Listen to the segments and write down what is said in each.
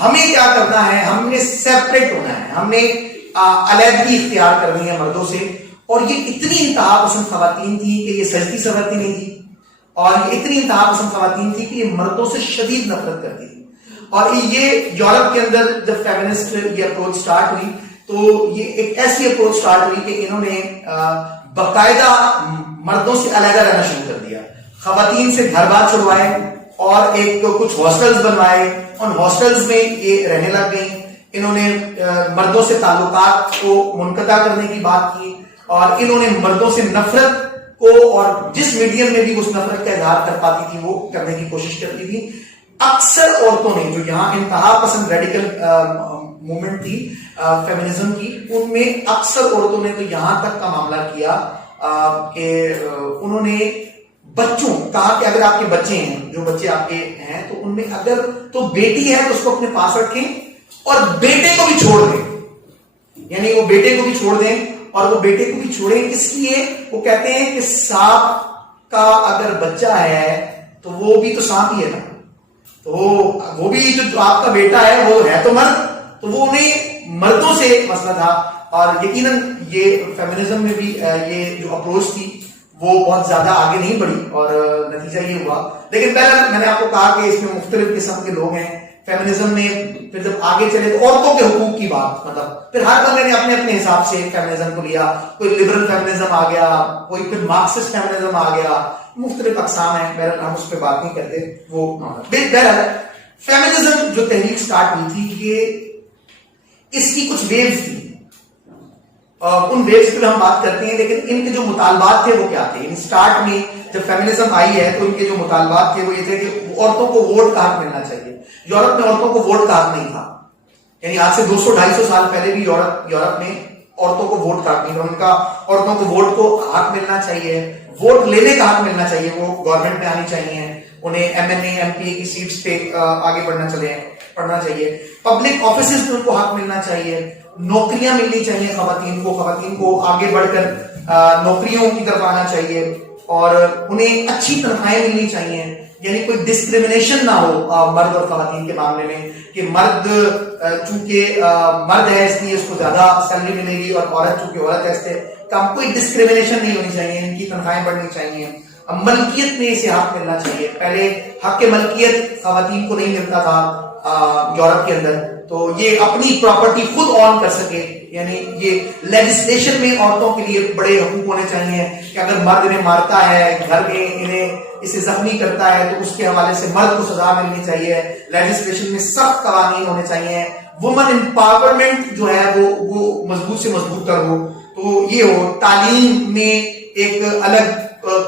ہمیں کیا کرنا ہے, ہم نے سیپریٹ ہونا ہے, ہم نے علیحدگی اختیار کرنی ہے مردوں سے. اور یہ اتنی انتہا پسند خواتین تھی کہ یہ سجدی سورتی نہیں تھی, اور یہ اتنی انتہا پسند خواتین تھی کہ یہ مردوں سے شدید نفرت کرتی تھی. اور یہ یورپ کے اندر جب فیمنسٹ یہ اپروچ سٹارٹ ہوئی تو یہ ایک ایسی اپروچ سٹارٹ ہوئی کہ انہوں نے باقاعدہ مردوں سے علیحدہ رہنا شروع کر دیا, خواتین سے گھر بار چھڑوائے اور ایک کچھ ہاسٹلز بنوائے, ان ہاسٹلز میں یہ رہنے لگ گئی. انہوں نے مردوں سے تعلقات کو منقطع کرنے کی بات کی, اور انہوں نے مردوں سے نفرت کو, اور جس میڈیم میں بھی اس نفرت کا اظہار کر پاتی تھی وہ کرنے کی کوشش کرتی تھی. اکثر عورتوں نے, جو یہاں انتہا پسند ریڈیکل موومنٹ تھی فیمنزم کی, ان میں اکثر عورتوں نے تو یہاں تک کا معاملہ کیا کہ انہوں نے بچوں کہا کہ اگر آپ کے بچے ہیں, جو بچے آپ کے ہیں, تو ان میں اگر تو بیٹی ہے تو اس کو اپنے پاس رکھیں اور بیٹے کو بھی چھوڑ دیں. یعنی وہ بیٹے کو بھی چھوڑ دیں, اور وہ بیٹے کو بھی چھوڑیں. اس لیے وہ کہتے ہیں کہ سانپ کا اگر بچہ ہے تو وہ بھی تو سانپ ہی ہے نا, تو وہ بھی جو آپ کا بیٹا ہے وہ ہے تو مرد, تو وہ انہیں مردوں سے مسئلہ تھا. اور یقیناً یہ فیمنزم میں بھی یہ جو اپروچ تھی وہ بہت زیادہ آگے نہیں بڑھی, اور نتیجہ یہ ہوا. لیکن پہلے میں نے آپ کو کہا کہ اس میں مختلف قسم کے لوگ ہیں فیمنزم میں. پھر جب آگے چلے تو عورتوں کے حقوق کی بات, مطلب پھر ہر بندے نے اپنے اپنے حساب سے فیمنزم کو لیا. کوئی لبرل فیمنزم آ گیا, کوئی پھر مارکسسٹ فیمنزم آ گیا, مختلف اقسام ہیں. بہرحال ہم اس پہ بات نہیں کرتے. وہ بہرحال فیمنزم جو تحریک سٹارٹ ہوئی تھی یہ اس کی کچھ ویوز تھی, ان ویوز پہ ہم بات کرتے ہیں. لیکن ان کے جو مطالبات تھے وہ کیا تھے؟ ان سٹارٹ میں جب فیمنزم آئی ہے تو ان کے جو مطالبات تھے وہ یہ تھے کہ عورتوں کو ووٹ کا حق ملنا چاہیے. یورپ میں عورتوں کو ووٹ کا حق نہیں تھا, یعنی آج سے 200-250 سال پہلے بھی یورپ میں عورتوں کو ووٹ کا حق نہیں تھا. ان کا عورتوں کو ووٹ کو حق ملنا چاہیے, ووٹ لینے کا حق ملنا چاہیے, وہ گورنمنٹ میں آنی چاہیے, انہیں MNA MP کی سیٹس پہ آگے پڑھنا چاہیے, پبلک آفیسز میں ان کو حق ملنا چاہیے, نوکریاں ملنی چاہیے خواتین کو آگے بڑھ کر نوکریوں کی طرف آنا چاہیے, اور انہیں اچھی تنخواہیں ملنی چاہیے. یعنی کوئی ڈسکریمنیشن نہ ہو مرد اور خواتین کے معاملے میں, کہ مرد چونکہ مرد ہے اس لیے اس کو زیادہ سیلری ملے گی, اور عورت چونکہ عورت ہے اس سے کم. کوئی ڈسکریمنیشن نہیں ہونی چاہیے, ان کی تنخواہیں بڑھنی چاہیے. ملکیت میں اسے حق ملنا چاہیے. پہلے حق ملکیت خواتین کو نہیں ملتا تھا یورپ کے اندر, تو یہ اپنی پراپرٹی خود آن کر سکے. یعنی یہ لیجسلیشن میں عورتوں کے لیے بڑے حقوق ہونے چاہیے کہ اگر مرد انہیں مارتا ہے, گھر میں انہیں اسے زخمی کرتا ہے, تو اس کے حوالے سے مرد کو سزا ملنی چاہیے. لیجسلیشن میں سخت قوانین ہونے چاہیے. وومن امپاورمنٹ جو ہے وہ مضبوط سے مضبوط تر ہو. تو یہ ہو. تعلیم میں ایک الگ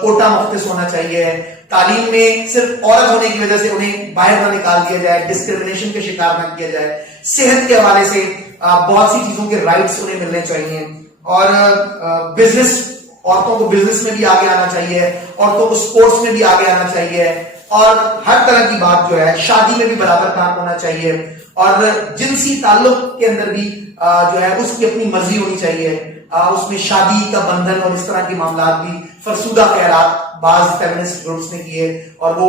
کوٹا مختص ہونا چاہیے. تعلیم میں صرف عورت ہونے کی وجہ سے انہیں باہر نہ نکال دیا جائے, ڈسکریمنیشن کے شکار نہ کیا جائے. صحت کے حوالے سے بہت سی چیزوں کے رائٹس انہیں ملنے چاہیے. اور بزنس, عورتوں کو بزنس میں بھی آگے آنا چاہیے, عورتوں کو سپورٹس میں بھی آگے آنا چاہیے, اور ہر طرح کی بات جو ہے شادی میں بھی برابر کام ہونا چاہیے. اور جنسی تعلق کے اندر بھی جو ہے اس کی اپنی مرضی ہونی چاہیے. اس میں شادی کا بندھن اور اس طرح کے معاملات بھی فرسودہ خیالات بعض فیمنسٹ گروپس نے کیے, اور وہ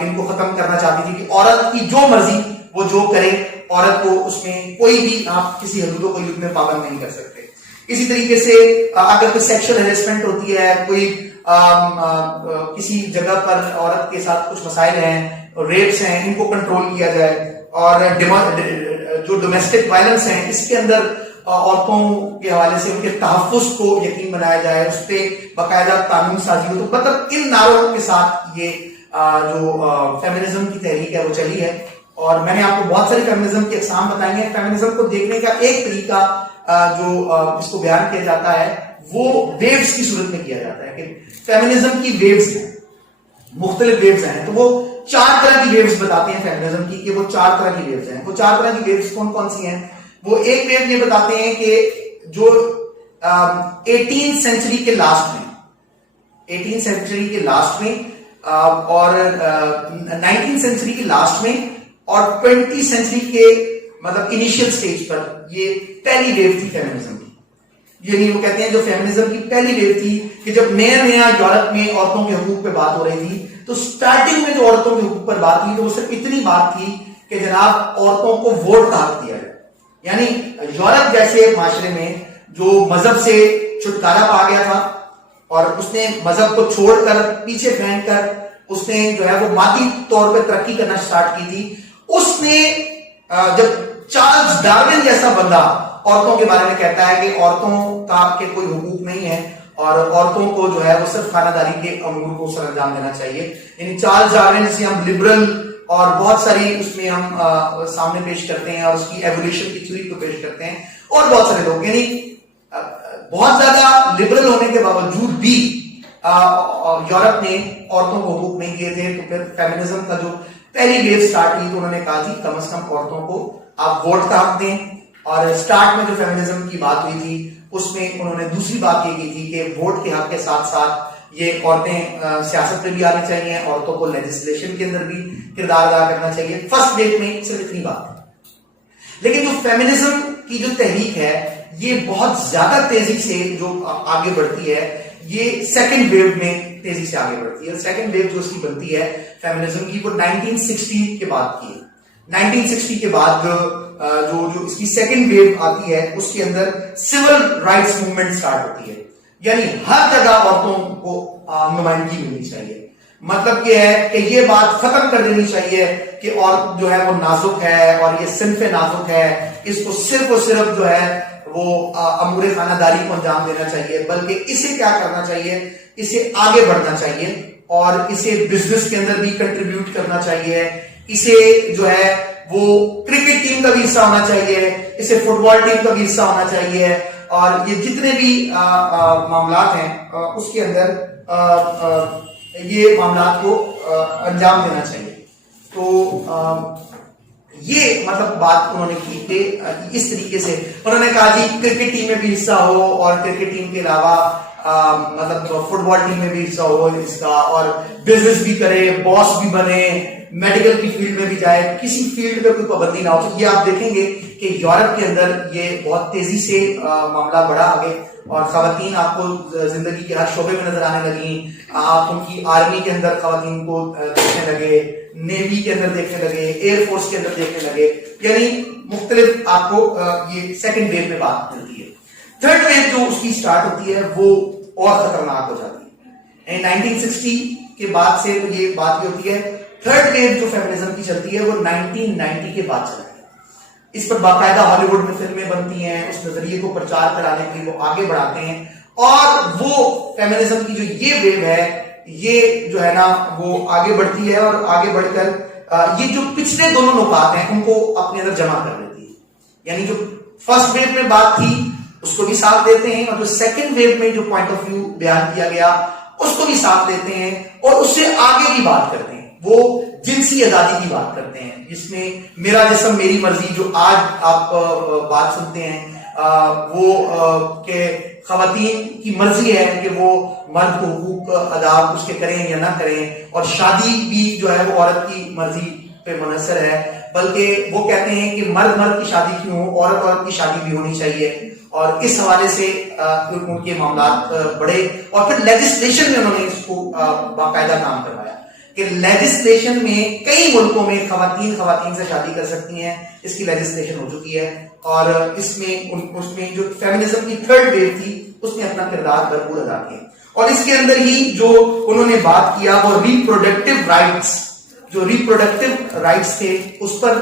ان کو ختم کرنا چاہتی تھی کہ عورت کی جو مرضی وہ جو کرے, عورت کو اس میں کوئی بھی آپ کسی حدود و قیود میں پابند نہیں کر سکتے. اسی طریقے سے اگر کوئی سیکشل ہیرسمنٹ ہوتی ہے, کوئی کسی جگہ پر عورت کے ساتھ کچھ مسائل ہیں, ریپس ہیں, ان کو کنٹرول کیا جائے. اور جو ڈومیسٹک وائلنس ہیں اس کے اندر عورتوں کے حوالے سے ان کے تحفظ کو یقین بنایا جائے, اس پہ باقاعدہ قانون سازی ہو. تو مطلب ان نعروں کے ساتھ یہ جو فیمنزم کی تحریک ہے وہ چلی ہے. اور میں نے آپ کو بہت سارے فیمنزم کی اقسام بتائی ہیں. فیمنزم کو دیکھنے کا ایک طریقہ جو اس کو بیان کیا جاتا ہے وہ ویوز کی صورت میں کیا جاتا ہے, کہ فیمنزم کی ویوز ہیں, مختلف ویوز ہیں. تو وہ 4 طرح کی ویوز بتاتے ہیں فیمنزم کی, کہ وہ 4 طرح کی ویوز ہیں. وہ 4 طرح کی ویوز کون کون سی ہیں؟ وہ ایک ویو یہ بتاتے ہیں کہ جو 18 سینچری کے لاسٹ میں, 18 سینچری کے لاسٹ میں اور 19 سینچری کے لاسٹ میں اور 20 سینچری کے مطلب انیشیل سٹیج پر یہ پہلی ویو تھی فیمنزم کی. یعنی وہ کہتے ہیں جو فیمنزم کی پہلی ویو تھی کہ جب نیا یورپ میں عورتوں کے حقوق پہ بات ہو رہی تھی, تو سٹارٹنگ میں جو عورتوں کے حقوق پر بات ہوئی تو وہ صرف اتنی بات تھی کہ جناب عورتوں کو ووٹ کا حق دیا جائے. یعنی یورپ جیسے معاشرے میں جو مذہب سے چھٹکارا پا گیا تھا اور اس نے مذہب کو چھوڑ کر پیچھے پھینک کر اس نے جو ہے وہ مادی طور پہ ترقی کرنا سٹارٹ کی تھی, اس نے جب چارلز ڈارون جیسا بندہ عورتوں کے بارے میں کہتا ہے کہ عورتوں کا کے کوئی حقوق نہیں ہے اور عورتوں کو جو ہے وہ صرف خانہ داری کے امور کو سر انجام دینا چاہیے, یعنی چارلز ڈارون سے ہم لبرل اور بہت ساری اس میں ہم سامنے پیش کرتے ہیں اور اس کی ایولیوشن کی تھیوری کو پیش کرتے ہیں, اور بہت سارے لوگ یعنی بہت زیادہ لبرل ہونے کے باوجود بھی یورپ نے عورتوں کو حقوق نہیں دیے تھے. تو پھر فیمنزم کا جو پہلی ویو سٹارٹ ہوئی تو انہوں نے کہا جی کم از کم عورتوں کو آپ ووٹ کا حق دیں, اور سٹارٹ میں جو فیمنزم کی بات ہوئی تھی اس میں انہوں نے دوسری بات یہ کی تھی کہ ووٹ کے حق کے ساتھ ساتھ یہ عورتیں سیاست پہ بھی آنی چاہیے, عورتوں کو لیجسلیشن کے اندر بھی کردار ادا کرنا چاہیے. فرسٹ ویو میں صرف اتنی بات ہے, لیکن جو فیمنزم کی جو تحریک ہے یہ بہت زیادہ تیزی سے جو آگے بڑھتی ہے, یہ سیکنڈ ویو میں تیزی سے آگے بڑھتی ہے. سیکنڈ ویو جو اس کی بنتی ہے فیمنزم کی وہ 1960 کے بعد کی ہے. 1960 کے بعد جو اس کی سیکنڈ ویو آتی ہے اس کے اندر سول رائٹس موومنٹ سٹارٹ ہوتی ہے, یعنی ہر جگہ عورتوں کو نمائندگی ملنی چاہیے. مطلب یہ ہے کہ یہ بات ختم کر دینی چاہیے کہ عورت جو ہے وہ نازک ہے اور یہ صنف نازک ہے, اس کو صرف اور صرف جو ہے وہ امور خانہ داری کو انجام دینا چاہیے, بلکہ اسے کیا کرنا چاہیے, اسے آگے بڑھنا چاہیے اور اسے بزنس کے اندر بھی کنٹریبیوٹ کرنا چاہیے, اسے جو ہے وہ کرکٹ ٹیم کا بھی حصہ ہونا چاہیے, اسے فٹ بال ٹیم کا بھی حصہ ہونا چاہیے, اور یہ جتنے بھی معاملات ہیں اس کے اندر یہ معاملات کو انجام دینا چاہیے. تو یہ مطلب بات انہوں نے کی کہ اس طریقے سے انہوں نے کہا جی کرکٹ ٹیم میں بھی حصہ ہو اور کرکٹ ٹیم کے علاوہ مطلب فٹ بال ٹیم میں بھی حصہ ہو اس کا, اور بزنس بھی کرے, باس بھی بنے, میڈیکل کی فیلڈ میں بھی جائے, کسی فیلڈ میں کوئی پابندی نہ ہو. تو یہ آپ دیکھیں گے کہ یورپ کے اندر یہ بہت تیزی سے معاملہ بڑھا آگے, اور خواتین آپ کو زندگی کے ہر شعبے میں نظر آنے لگیں. آپ ان کی آرمی کے اندر خواتین کو دیکھنے لگے, نیوی کے اندر دیکھنے لگے, ایئر فورس کے اندر دیکھنے لگے, یعنی مختلف آپ کو یہ سیکنڈ ویو میں بات ملتی ہے. تھرڈ ویو جو اس کی سٹارٹ ہوتی ہے وہ اور خطرناک ہو جاتی ہے. 1960 کے بعد سے یہ بات یہ ہوتی ہے, تھرڈ ویو جو فیمنزم کی چلتی ہے وہ 1990 کے بعد چلتی ہے. اس پر باقاعدہ ہالی ووڈ میں فلمیں بنتی ہیں, اس نظریے کو پرچار کرانے کے لیے وہ آگے بڑھاتے ہیں, اور وہ فیمنزم کی جو یہ ویو ہے یہ جو ہے نا وہ آگے بڑھتی ہے, اور آگے بڑھ کر یہ جو پچھلے دونوں نکات ہیں ان کو اپنے اندر جمع کر لیتی ہے. یعنی جو فرسٹ ویو میں بات تھی اس کو بھی ساتھ دیتے ہیں, اور جو سیکنڈ ویو میں جو پوائنٹ آف ویو بیان کیا گیا اس کو بھی ساتھ دیتے ہیں, اور اس سے آگے کی بات کرتے ہیں. وہ جنسی آزادی کی بات کرتے ہیں جس میں میرا جسم میری مرضی جو آج آپ بات سنتے ہیں وہ کہ خواتین کی مرضی ہے کہ وہ مرد کو حقوق ادا اس کے کریں یا نہ کریں, اور شادی بھی جو ہے وہ عورت کی مرضی پہ منحصر ہے, بلکہ وہ کہتے ہیں کہ مرد مرد کی شادی کیوں ہو, عورت عورت کی شادی بھی ہونی چاہیے. اور اس حوالے سے ان کے معاملات بڑھے, اور پھر لیجسلیشن میں انہوں نے اس کو باقاعدہ کام کروایا کہ لیجسلیشن میں کئی ملکوں میں خواتین سے شادی کر سکتی ہیں, اس کی لیجسلیشن ہو چکی ہے. اور اس میں جو فیمنزم کی تھرڈ ویو تھی اس نے اپنا کردار بھرپور ادا کیا, اور اس کے اندر ہی جو انہوں نے بات کیا وہ ریپروڈکٹیو رائٹس, جو ریپروڈکٹیو رائٹس تھے اس پر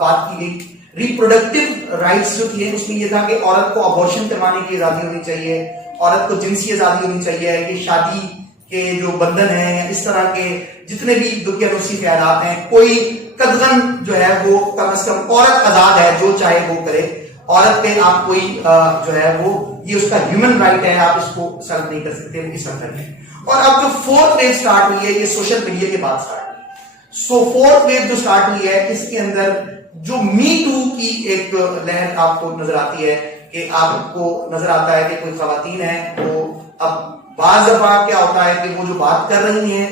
بات کی گئی. ریپروڈکٹیو رائٹس جو تھے اس میں یہ تھا کہ عورت کو ابورشن کروانے کی آزادی ہونی چاہیے, عورت کو جنسی آزادی ہونی چاہیے, کہ شادی کے جو بندھن ہیں اس طرح کے جتنے بھی دقیانوسی خیالات ہیں, کوئی قدغن جو ہے وہ کم از کم عورت آزاد ہے, جو چاہے وہ کرے, عورت پہ آپ کوئی جو ہے وہ یہ اس کا ہیومن رائٹ ہے, آپ اس کو سلب نہیں کر سکتے, وہ اس طرح ہے. اور اب جو فورتھ ویو سٹارٹ ہوئی ہے یہ سوشل میڈیا کے بعد سٹارٹ ہوئی. سو فورتھ ویو جو سٹارٹ ہوئی ہے اس کے اندر جو می ٹو کی ایک لہر آپ کو نظر آتی ہے, کہ آپ کو نظر آتا ہے کہ کوئی خواتین ہیں وہ اب بعض دفعہ کیا ہوتا ہے کہ وہ جو بات کر رہی ہیں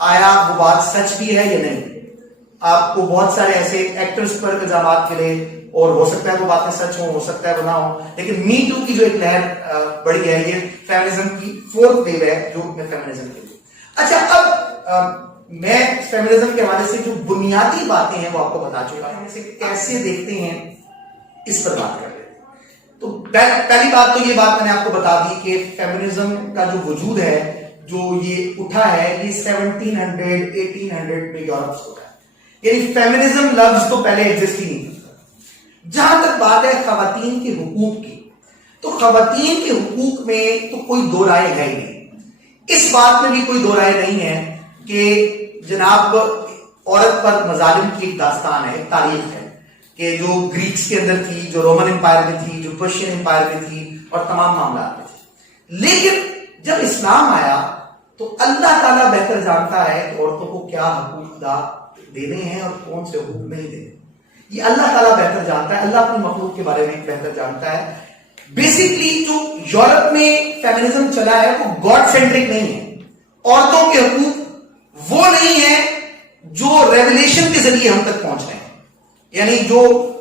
آیا وہ بات سچ بھی ہے یا نہیں. آپ کو بہت سارے ایسے ایکٹرز پر الزامات ملے, اور ہو سکتا ہے وہ باتیں سچ ہوں, ہو سکتا ہے وہ نہ ہو, لیکن می ٹو کی جو ایک لہر بڑی ہے یہ فیمنزم کی فورتھ ویو ہے جو فیمنزم کی. اچھا اب میں فیمنزم کے حوالے سے جو بنیادی باتیں ہیں وہ آپ کو بتا چکا ہوں، اسے کیسے دیکھتے ہیں اس پر بات کر لیتے ہیں۔ تو پہلی بات تو یہ بات میں نے آپ کو بتا دی کہ فیمنزم کا جو وجود ہے، جو یہ اٹھا ہے، یہ 1700 1800 میں یورپ سے اٹھا ہے، یعنی فیمنزم لفظ تو پہلے ایگزسٹ ہی نہیں کرتا۔ جہاں تک بات ہے خواتین کے حقوق کی، تو خواتین کے حقوق میں تو کوئی دو رائے ہے ہی نہیں۔ اس بات میں بھی کوئی دو رائے نہیں ہے کہ جناب عورت پر مظالم کی ایک داستان ہے، ایک تاریخ ہے، کہ جو گریکس کے اندر تھی، جو رومن امپائر میں تھی، جو پرشین امپائر میں تھی، اور تمام معاملات میں تھی۔ لیکن جب اسلام آیا تو اللہ تعالیٰ بہتر جانتا ہے کہ عورتوں کو کیا حقوق ادا دینے ہیں اور کون سے حقوق نہیں دینے، یہ اللہ تعالیٰ بہتر جانتا ہے، اللہ اپنی مخلوق کے بارے میں بہتر جانتا ہے۔ بیسکلی جو یورپ میں فیمنزم چلا ہے وہ گاڈ سینٹرک نہیں ہے، عورتوں کے حقوق وہ نہیں ہے جو ریولیشن کے ذریعے ہم تک پہنچ رہے ہیں، یعنی جو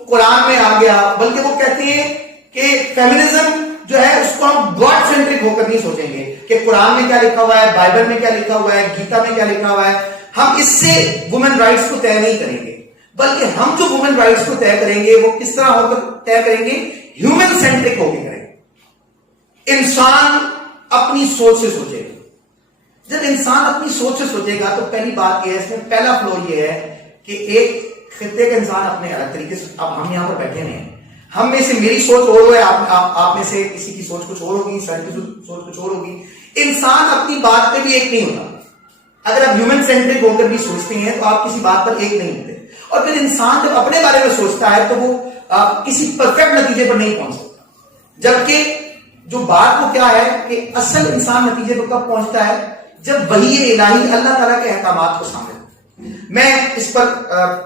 قرآن میں آ گیا، بلکہ وہ کہتے ہیں کہ فیمنزم جو ہے اس کو ہم گاڈ سینٹرک ہو کر نہیں سوچیں گے کہ قرآن میں کیا لکھا ہوا ہے، بائبل میں کیا لکھا ہوا ہے، گیتا میں کیا لکھا ہوا ہے، ہم اس سے وومن رائٹس کو طے نہیں کریں گے، بلکہ ہم جو وومن رائٹس کو طے کریں گے وہ کس طرح ہو کر طے کریں گے، ہیومن سینٹرک ہو کے کریں گے۔ انسان اپنی سوچ سے سوچے گا۔ جب انسان اپنی سوچ سے سوچے گا تو پہلی بات یہ ہے، اس میں پہلا فلور یہ ہے کہ ایک خطے کا انسان اپنے الگ طریقے سے، اب ہم یہاں پر بیٹھے ہیں، ہم میں سے میری سوچ اور ہے، آپ میں سے کسی کی سوچ کچھ اور ہوگی، سر کی سوچ کچھ اور ہوگی۔ انسان اپنی بات پہ بھی ایک نہیں ہوتا۔ اگر آپ ہیومن سینٹرک ہو کر بھی سوچتے ہیں تو آپ کسی بات پر ایک نہیں ہوتے، اور پھر انسان جب اپنے بارے میں سوچتا ہے تو وہ کسی پرفیکٹ نتیجے پر نہیں پہنچ سکتا۔ جبکہ جو بات کو کیا ہے کہ اصل انسان نتیجے پر کب پہنچتا ہے، جب وحی الہی اللہ تعالیٰ کے احکامات کو سامنے۔ میں اس پر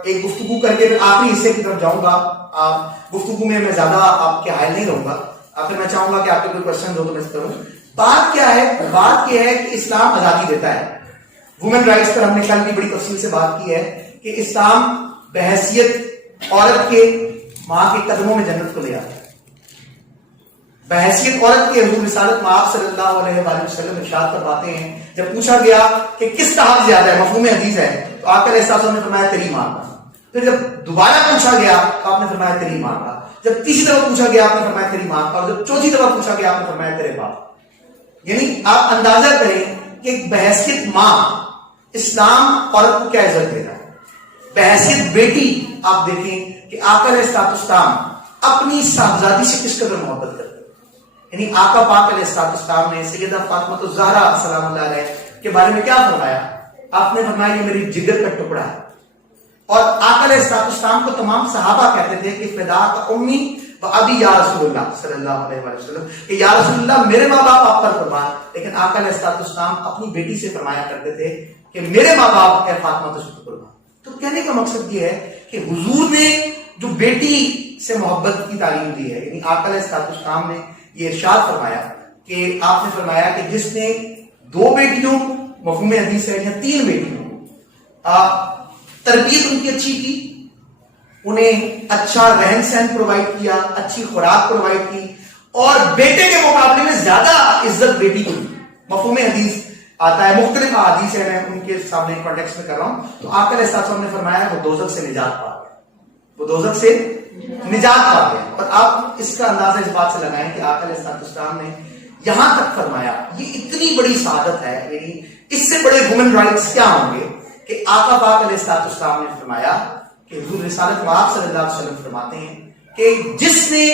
ایک گفتگو کر کے آخری حصے کی طرف جاؤں گا۔ گفتگو میں زیادہ آپ کے حائل نہیں رہوں گا، پھر میں چاہوں گا کہ آپ کے کوئی کوشچن ہو تو میں اس کروں۔ بات کیا ہے؟ بات یہ ہے کہ اسلام آزادی دیتا ہے۔ وومن رائٹس پر ہم نے کل بھی بڑی تفصیل سے بات کی ہے کہ اسلام بحیثیت عورت کے ماں کے قدموں میں جنت کو لے آتا ہے۔ بحیثیت عورت کے حضور رسالت مآب صلی اللہ علیہ وآلہ وسلم ارشاد فرماتے ہیں، جب پوچھا گیا کہ کس کا حق زیادہ ہے، مفہوم حدیث ہے، تو آقا علیہ السلام نے فرمایا تیری ماں کا۔ پھر جب دوبارہ پوچھا گیا تو آپ نے فرمایا تیری ماں کا۔ جب تیسری دفعہ پوچھا گیا آپ نے فرمایا تیری ماں کا، اور جب چوتھی دفعہ پوچھا گیا آپ نے فرمایا تیرے باپ۔ یعنی آپ اندازہ کریں کہ بحیثیت ماں اسلام عورت کو کیا عزت دے رہا ہے۔ بحیثیت بیٹی آپ دیکھیں کہ آقا علیہ السلام اپنی صاحبزادی سے کس قدر محبت کرتے ہیں۔ یعنی آقا پاک علیہ السلام نے سیدہ فاطمہ الزہرا سلام اللہ علیہ کے بارے میں کیا فرمایا؟ آپ نے فرمایا یہ میری جگر کا ٹکڑا ہے۔ اور آقا علیہ السلام کو تمام صحابہ کہتے تھے کہ فدا کا امی و ابی یا رسول اللہ صلی اللہ علیہ وسلم، کہ یا رسول اللہ میرے ماں باپ آپ پر قربان۔ لیکن آقا علیہ السلام اپنی بیٹی سے فرمایا کرتے تھے کہ میرے ماں باپ اے فاطمہ تجھ پر قربان۔ تو کہنے کا مقصد یہ ہے کہ حضور نے جو بیٹی سے محبت کی تعلیم دی ہے، یعنی آقا علیہ السلام نے یہ ارشاد فرمایا کہ آپ نے فرمایا کہ جس نے دو بیٹیوں، مفہوم حدیث ہے، یا تین بیٹیوں تربیت ان کی اچھی کی، انہیں اچھا رہن سہن پرووائڈ کیا، اچھی خوراک پرووائڈ کی، اور بیٹے کے مقابلے میں زیادہ عزت بیٹی کو دی۔ مفہوم حدیث آتا ہے، مختلف احادیث ہیں، میں ان کے سامنے کانٹیکسٹ میں کر رہا ہوں۔ تو آقا علیہ السلام نے فرمایا وہ دوزخ سے نجات پا گئے، وہ دوزخ سے نجات پا گئے۔ اور آپ اس کا اندازہ اس بات سے لگائیں کہ آقا علیہ السلام نے یہاں تک فرمایا، یہ اتنی بڑی سعادت ہے، یعنی اس سے بڑے وومن رائٹس کیا ہوں گے کہ آقا پاک علیہ السلام نے فرمایا کہ حضور رسالت مآب صلی اللہ علیہ وسلم فرماتے ہیں کہ جس نے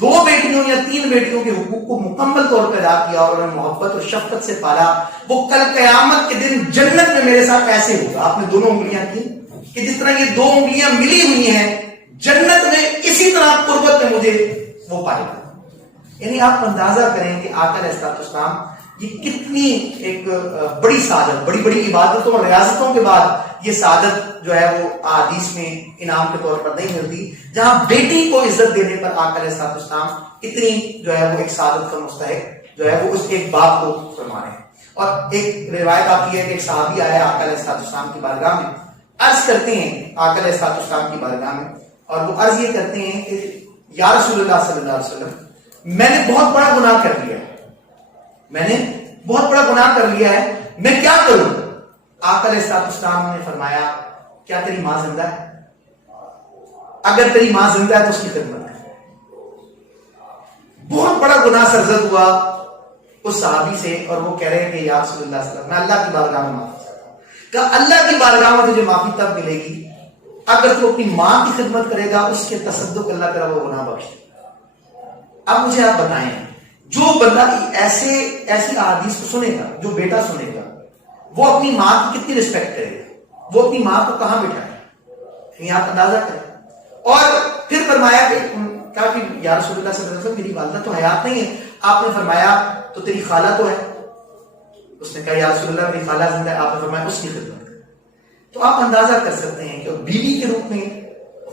دو بیٹیوں یا تین بیٹیوں کے حقوق کو مکمل طور پر ادا کیا اور انہیں محبت اور شفقت سے پالا، وہ کل قیامت کے دن جنت میں میرے ساتھ ایسے ہوگا۔ آپ نے دونوں انگلیاں کی کہ جس طرح یہ دو انگلیاں ملی ہوئی ہیں جنت میں، اسی طرح قربت میں مجھے وہ پائے گا۔ یعنی آپ اندازہ کریں کہ آقا علیہ السلام یہ کتنی ایک بڑی سعادت، بڑی بڑی عبادتوں اور ریاضتوں کے بعد یہ سعادت جو ہے وہ حدیث میں انعام کے طور پر نہیں ملتی، جہاں بیٹی کو عزت دینے پر آقا علیہ السلام اتنی جو ہے وہ ایک سعادت کا مستحق جو ہے وہ اس ایک باپ کو فرما رہے ہیں۔ اور ایک روایت آتی ہے کہ ایک صحابی آیا آقا علیہ السلام کی بارگاہ میں، عرض کرتے ہیں آقا علیہ السلام کی بارگاہ میں، اور وہ عرض یہ کرتے ہیں کہ یا رسول اللہ صلی اللہ علیہ وسلم، میں نے بہت بڑا گناہ کر لیا ہے، میں نے بہت بڑا گناہ کر لیا ہے، میں کیا کروں؟ آقا علیہ السلام نے فرمایا کیا تیری ماں زندہ ہے؟ اگر تیری ماں زندہ ہے تو اس کی خدمت کر. بہت بڑا گناہ سرزد ہوا اس صحابی سے اور وہ کہہ رہے ہیں کہ یا رسول اللہ صلی اللہ علیہ وسلم میں اللہ کی بارگاہ میں معافی چاہتا ہوں. کہ اللہ کی بارگاہ میں تجھے معافی تب ملے گی اگر تو اپنی ماں کی خدمت کرے گا, اس کے تصدق اللہ تعالیٰ وہ گناہ بخش دے. اب مجھے آپ بتائیں, جو بندہ ایسی احادیث کو سنے گا, جو بیٹا سنے گا, وہ اپنی ماں کی کتنی رسپیکٹ کرے گا, وہ اپنی ماں کو کہاں بٹھائے, آپ اندازہ کریں. اور پھر فرمایا کہ کہا کہ یا رسول اللہ صلی اللہ علیہ وسلم میری والدہ تو حیات نہیں ہے. آپ نے فرمایا تو تیری خالہ تو ہے. اس نے کہا یا رسول اللہ میری خالہ زندہ ہے. آپ نے فرمایا اس کی خدمت کریں. تو آپ اندازہ کر سکتے ہیں کہ بیوی کے روپ میں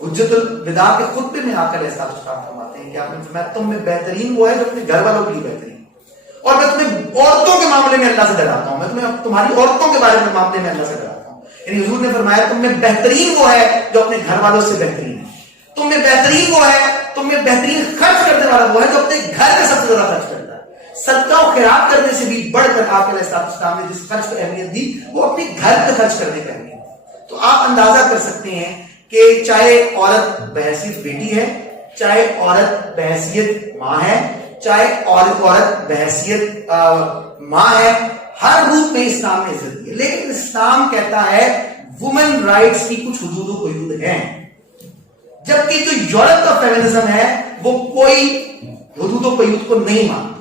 حجت الوداع کے خطبے میں آ کر ایسا فرماتے ہیں کہ آپ نے فرمایا تم میں بہترین وہ ہے جو اپنے گھر والوں کے لیے بہترین, اور میں تمہیں عورتوں کے معاملے میں اللہ سے ڈراتا ہوں, میں تمہیں تمہاری عورتوں کے بارے میں معاملے میں اللہ سے ڈراتا ہوں. یعنی حضور نے فرمایا تم میں بہترین وہ ہے جو اپنے گھر والوں سے بہترین ہے, تم میں بہترین وہ ہے, تم میں بہترین خرچ کرنے والا وہ ہے جو اپنے گھر میں سب سے زیادہ خرچ کرتا ہے. صدقہ و خیرات کرنے سے بھی بڑھ کر آپ علیہ السلام نے جس خرچ کو اہمیت دی وہ اپنے گھر پہ خرچ کرنے کی اہمیت. تو آپ اندازہ کر سکتے ہیں کہ چاہے عورت بحیثیت بیٹی ہے, چاہے عورت بحیثیت ماں ہے, چاہے عورت بحیثیت ماں ہے, ہر روپ میں اسلام نے عزت دی ہے. لیکن اسلام کہتا ہے وومن رائٹس کی کچھ حدود و قیود ہیں, جبکہ جو یورپ کا فیمنزم ہے وہ کوئی حدود و قیود کو نہیں مانتا.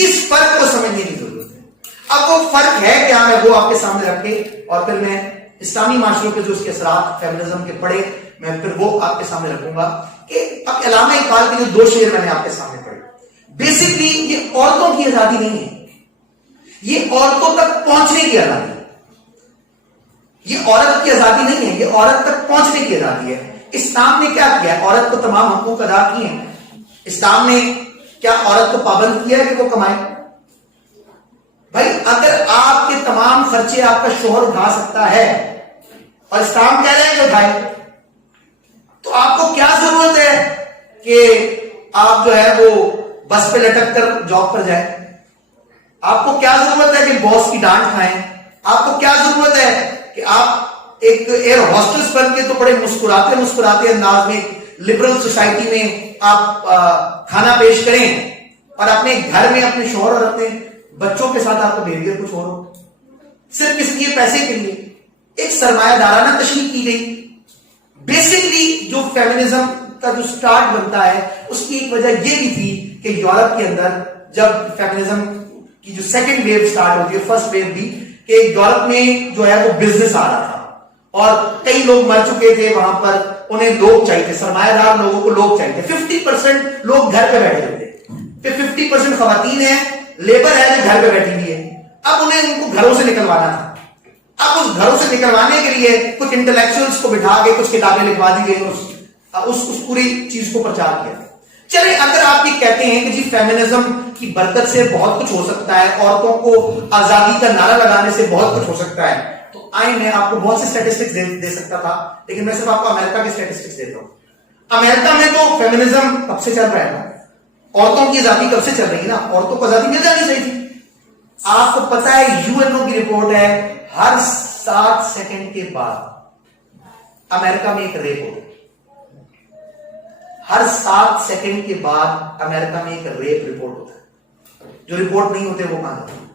اس فرق کو سمجھنے کی ضرورت ہے. اب وہ فرق ہے کیا, میں وہ آپ کے سامنے رکھے اور پھر میں اسلامی معاشروں کے جو اس کے اثرات فیمنزم کے پڑھے میں پھر وہ آپ کے سامنے رکھوں گا. کہ اب علامہ اقبال کے جو 2 شعر میں نے آپ کے سامنے پڑھے, بیسکلی یہ عورتوں کی آزادی نہیں ہے, یہ عورتوں تک پہنچنے کی آزادی ہے. یہ عورت کی آزادی نہیں ہے, یہ عورت تک پہنچنے کی آزادی ہے. اسلام نے کیا کیا ہے, عورت کو تمام حقوق ادا کیے ہیں. اسلام نے کیا عورت کو پابند کیا ہے کہ وہ کمائے؟ بھائی اگر آپ کے تمام خرچے آپ کا شوہر اٹھا سکتا ہے اور اسلام کہہ رہے ہیں کہ اٹھائے, تو آپ کو کیا ضرورت ہے کہ آپ جو ہے وہ بس پہ لٹک کر جاب پر جائیں؟ آپ کو کیا ضرورت ہے کہ باس کی ڈانٹ کھائیں؟ آپ کو کیا ضرورت ہے کہ آپ ایک ایئر ہوسٹس بن کے تو بڑے مسکراتے انداز میں لبرل سوسائٹی میں آپ کھانا پیش کریں اور اپنے گھر میں اپنے شوہر اور اپنے بچوں کے ساتھ آپ کا بیہیویئر کچھ اور ہو, صرف کس لیے؟ پیسے کے لیے. ایک سرمایہ دارانہ تشریح کی گئی. بیسکلی جو فیمنزم کا جو سٹارٹ بنتا ہے اس کی ایک وجہ یہ بھی تھی کہ یورپ کے اندر جب فیمنزم کی جو سیکنڈ ویو سٹارٹ ہوتی ہے, فرسٹ ویو بھی, کہ یورپ میں جو ہے وہ بزنس آ رہا تھا اور کئی لوگ مر چکے تھے وہاں پر, انہیں لوگ چاہیے, سرمایہ دار لوگوں کو لوگ چاہیے. 50% لوگ گھر پہ بیٹھے ہوتے, پھر 50% خواتین ہیں, لیبر ہے جو گھر پہ بیٹھی ہوئی ہے. اب انہیں ان کو گھروں سے نکلوانا تھا. اب اس گھروں سے نکلوانے کے لیے کچھ انٹلیکچوئلز کو بٹھا کے کچھ کتابیں لکھوا دی گئی, اس پوری چیز کو پرچار کیا. چلے اگر آپ یہ کہتے ہیں کہ جی فیمنزم کی برکت سے بہت کچھ ہو سکتا ہے, عورتوں کو آزادی کا نعرہ لگانے سے بہت کچھ ہو سکتا ہے, تو آئیں میں آپ کو بہت سی اسٹیٹسٹکس دے سکتا تھا, لیکن میں صرف آپ کو امریکہ کی اسٹیٹسٹکس دیتا ہوں. امریکہ میں تو فیمنزم کب سے چل رہا ہے نا, عورتوں کی آزادی کب سے چل رہی ہے نا, عورتوں کو آزادی مل جانی چاہیے تھی. آپ کو پتا ہے UN کی رپورٹ ہے ہر 7 سیکنڈ کے بعد امریکہ میں ایک ریپ ہوتا ہے. ہر 7 سیکنڈ کے بعد امریکہ میں ایک ریپ رپورٹ ہوتا ہے. جو رپورٹ نہیں ہوتے وہ کہاں ہوتے ہیں؟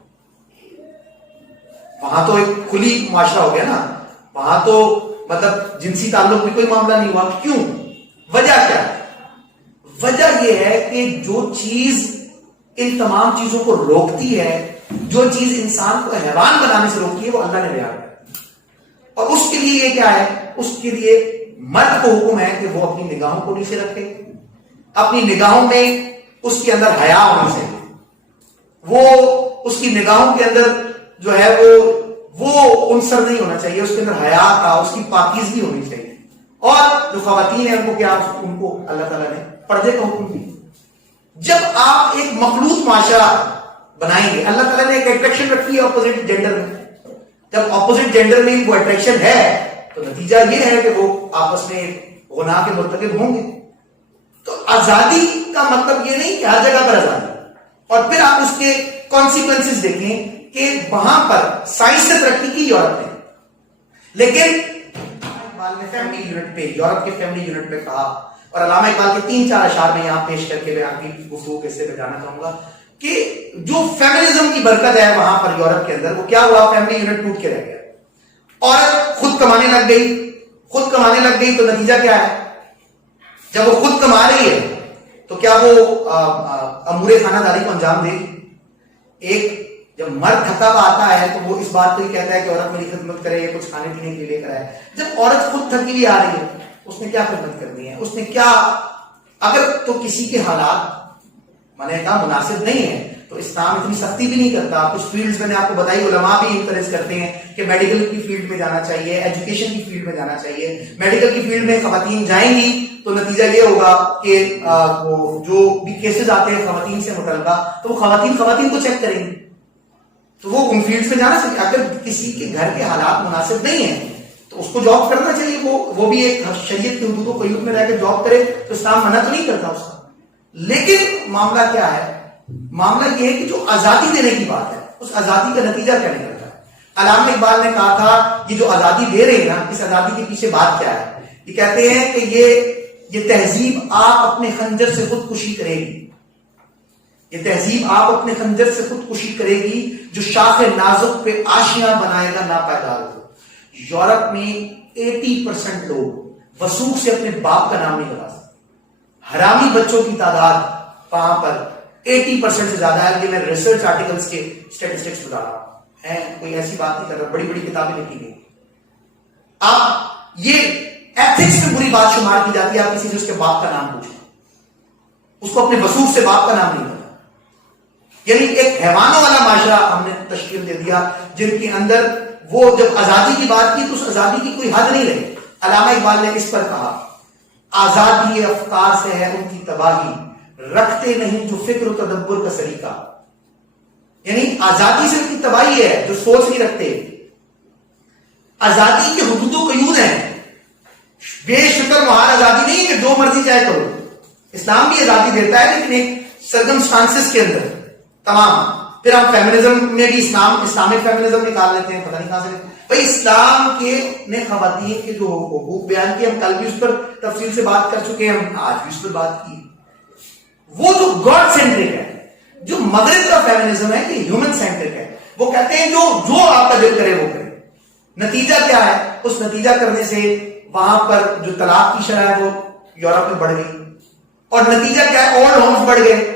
وہاں تو ایک کھلی معاشرہ ہو گیا نا, وہاں تو مطلب جنسی تعلق بھی کوئی معاملہ نہیں ہوا. کیوں؟ وجہ کیا ہے؟ وجہ یہ ہے کہ جو چیز ان تمام چیزوں کو روکتی ہے, جو چیز انسان کو حیوان بنانے سے روکتی ہے, وہ اللہ نے بیان کیا. اور اس کے لیے یہ کیا ہے؟ اس کے لیے مرد کو حکم ہے کہ وہ اپنی نگاہوں کو نیچے رکھے, اپنی نگاہوں میں اس کے اندر حیا ہونی چاہیے, وہ اس کی نگاہوں کے اندر جو ہے وہ عنصر نہیں ہونا چاہیے, اس کے اندر حیا کا, اس کی پاکیزگی ہونی چاہیے. اور جو خواتین ہیں ان کو کیا, ان کو اللہ تعالیٰ نے پردے کا حکم دیا. جب آپ ایک مخلوط معاشرہ بنائیں گے, اللہ تعالیٰ نے ایک اٹریکشن رکھی ہے اپوزٹ جینڈر میں, جب اپوزٹ جینڈر میں وہ اٹریکشن ہے تو نتیجہ یہ ہے کہ وہ آپس میں گناہ کے مرتکب ہوں گے. تو آزادی کا مطلب یہ نہیں کہ ہر جگہ پر آزادی, اور پھر آپ اس کے کانسیکوینسز دیکھیں کہ وہاں پر سائنس سے ترقی کی یورپ نے، لیکن اقبال نے فیملی یونٹ پہ، یورپ کے فیملی یونٹ پہ کہا، اور علامہ اقبال کے 3-4 اشعار میں یہاں پیش کر کے میں آپ کی گفتگو کے حصے پہ جانا چاہوں گا کہ جو فیمنزم کی برکت ہے وہاں پر یورپ کے اندر، وہ کیا ہوا، فیملی یونٹ ٹوٹ کے رہ گیا، عورت خود کمانے لگ گئی، خود کمانے لگ گئی تو نتیجہ کیا ہے، جب وہ خود کما رہی ہے تو کیا وہ امور خانہ داری کو انجام دے گی؟ ایک جب مرد تھکا ہوا آتا ہے تو وہ اس بات کو ہی کہتا ہے کہ عورت میری خدمت کرے یا کچھ کھانے پینے کے لیے لے کر آئے. جب عورت خود تھکی ہوئی آ رہی ہے اس نے کیا خدمت کرنی ہے؟ اس نے کیا، اگر تو کسی کے حالات میں نے کہا مناسب نہیں ہے تو اسلام اتنی سختی بھی نہیں کرتا. کچھ فیلڈز میں نے آپ کو بتائی، علماء بھی انکریج کرتے ہیں کہ میڈیکل کی فیلڈ میں جانا چاہیے، ایجوکیشن کی فیلڈ میں جانا چاہیے. میڈیکل کی فیلڈ میں خواتین جائیں گی تو نتیجہ یہ ہوگا کہ جو بھی کیسز آتے ہیں خواتین سے متعلقہ تو وہ خواتین کو چیک کریں گی، تو وہ ان فیلڈ میں جانا چاہیے. اگر کسی کے گھر کے حالات مناسب نہیں ہیں تو اس کو جاب کرنا چاہیے، وہ بھی ایک شریعت کے حدود و قیود میں رہ کے جاب کرے تو اسلام منع تو نہیں کرتا اس کا. لیکن معاملہ کیا ہے؟ معاملہ یہ ہے کہ جو آزادی دینے کی بات ہے اس آزادی کا نتیجہ کیا نکلتا ہے؟ علامہ اقبال نے کہا تھا یہ جو آزادی دے رہے ہیں نا، اس آزادی کے پیچھے بات کیا ہے؟ یہ کہتے ہیں کہ یہ تہذیب آپ اپنے خنجر سے خودکشی کرے گی، یہ تہذیب آپ اپنے خنجر سے خودکشی کرے گی جو شاخ نازک پہ آشیاں بنائے گا ناپائیدار کو. یورپ میں 80% لوگ وثوق سے اپنے باپ کا نام نہیں بتا سکتے. حرامی بچوں کی تعداد وہاں پر 80% سے زیادہ ہے. یہ میں ریسرچ آرٹیکلز کے اسٹیٹسٹکس بتا رہا ہوں، کوئی ایسی بات نہیں کر رہا، بڑی بڑی کتابیں لکھی گئی. آپ یہ ایتھکس میں بری بات شمار کی جاتی ہے، آپ کسی سے اس کے باپ کا نام پوچھیں، اس کو اپنے وثوق سے باپ کا نام نہیں پتا. یعنی ایک حیوانوں والا معاشرہ ہم نے تشکیل دے دیا جن کے اندر وہ جب آزادی کی بات کی تو اس آزادی کی کوئی حد نہیں رہی. علامہ اقبال نے اس پر کہا آزادی افکار سے ہے ان کی تباہی، رکھتے نہیں جو فکر و تدبر کا سلیقہ. یعنی آزادی سے ان کی تباہی ہے جو سوچ نہیں رکھتے. آزادی کے حدود و قیود ہیں، بے شکر مہار آزادی نہیں ہے کہ جو مرضی چاہے کرو. اسلام بھی آزادی دیتا ہے لیکن ایک سرکمسٹانسز کے اندر تمام. پھر ہم فیمنزم میں بھی اسلامک فیمنزم نکال لیتے ہیں، پتہ نہیں کہاں سے. بھائی اسلام کے نے خواتین کے جو حقوق بیان کیے، ہم کل بھی اس پر تفصیل سے بات کر چکے ہیں، ہم آج بھی اس پر بات کی. وہ جو گاڈ سینٹرک ہے، جو مغرب کا فیمنزم ہے کہ ہیومن سینٹرک ہے، وہ کہتے ہیں جو آپ کا دل کرے وہ کرے. نتیجہ کیا ہے؟ اس نتیجہ کرنے سے وہاں پر جو طلاق کی شرح ہے وہ یورپ میں بڑھ گئی. اور نتیجہ کیا ہے؟ اولڈ ہومز بڑھ گئے.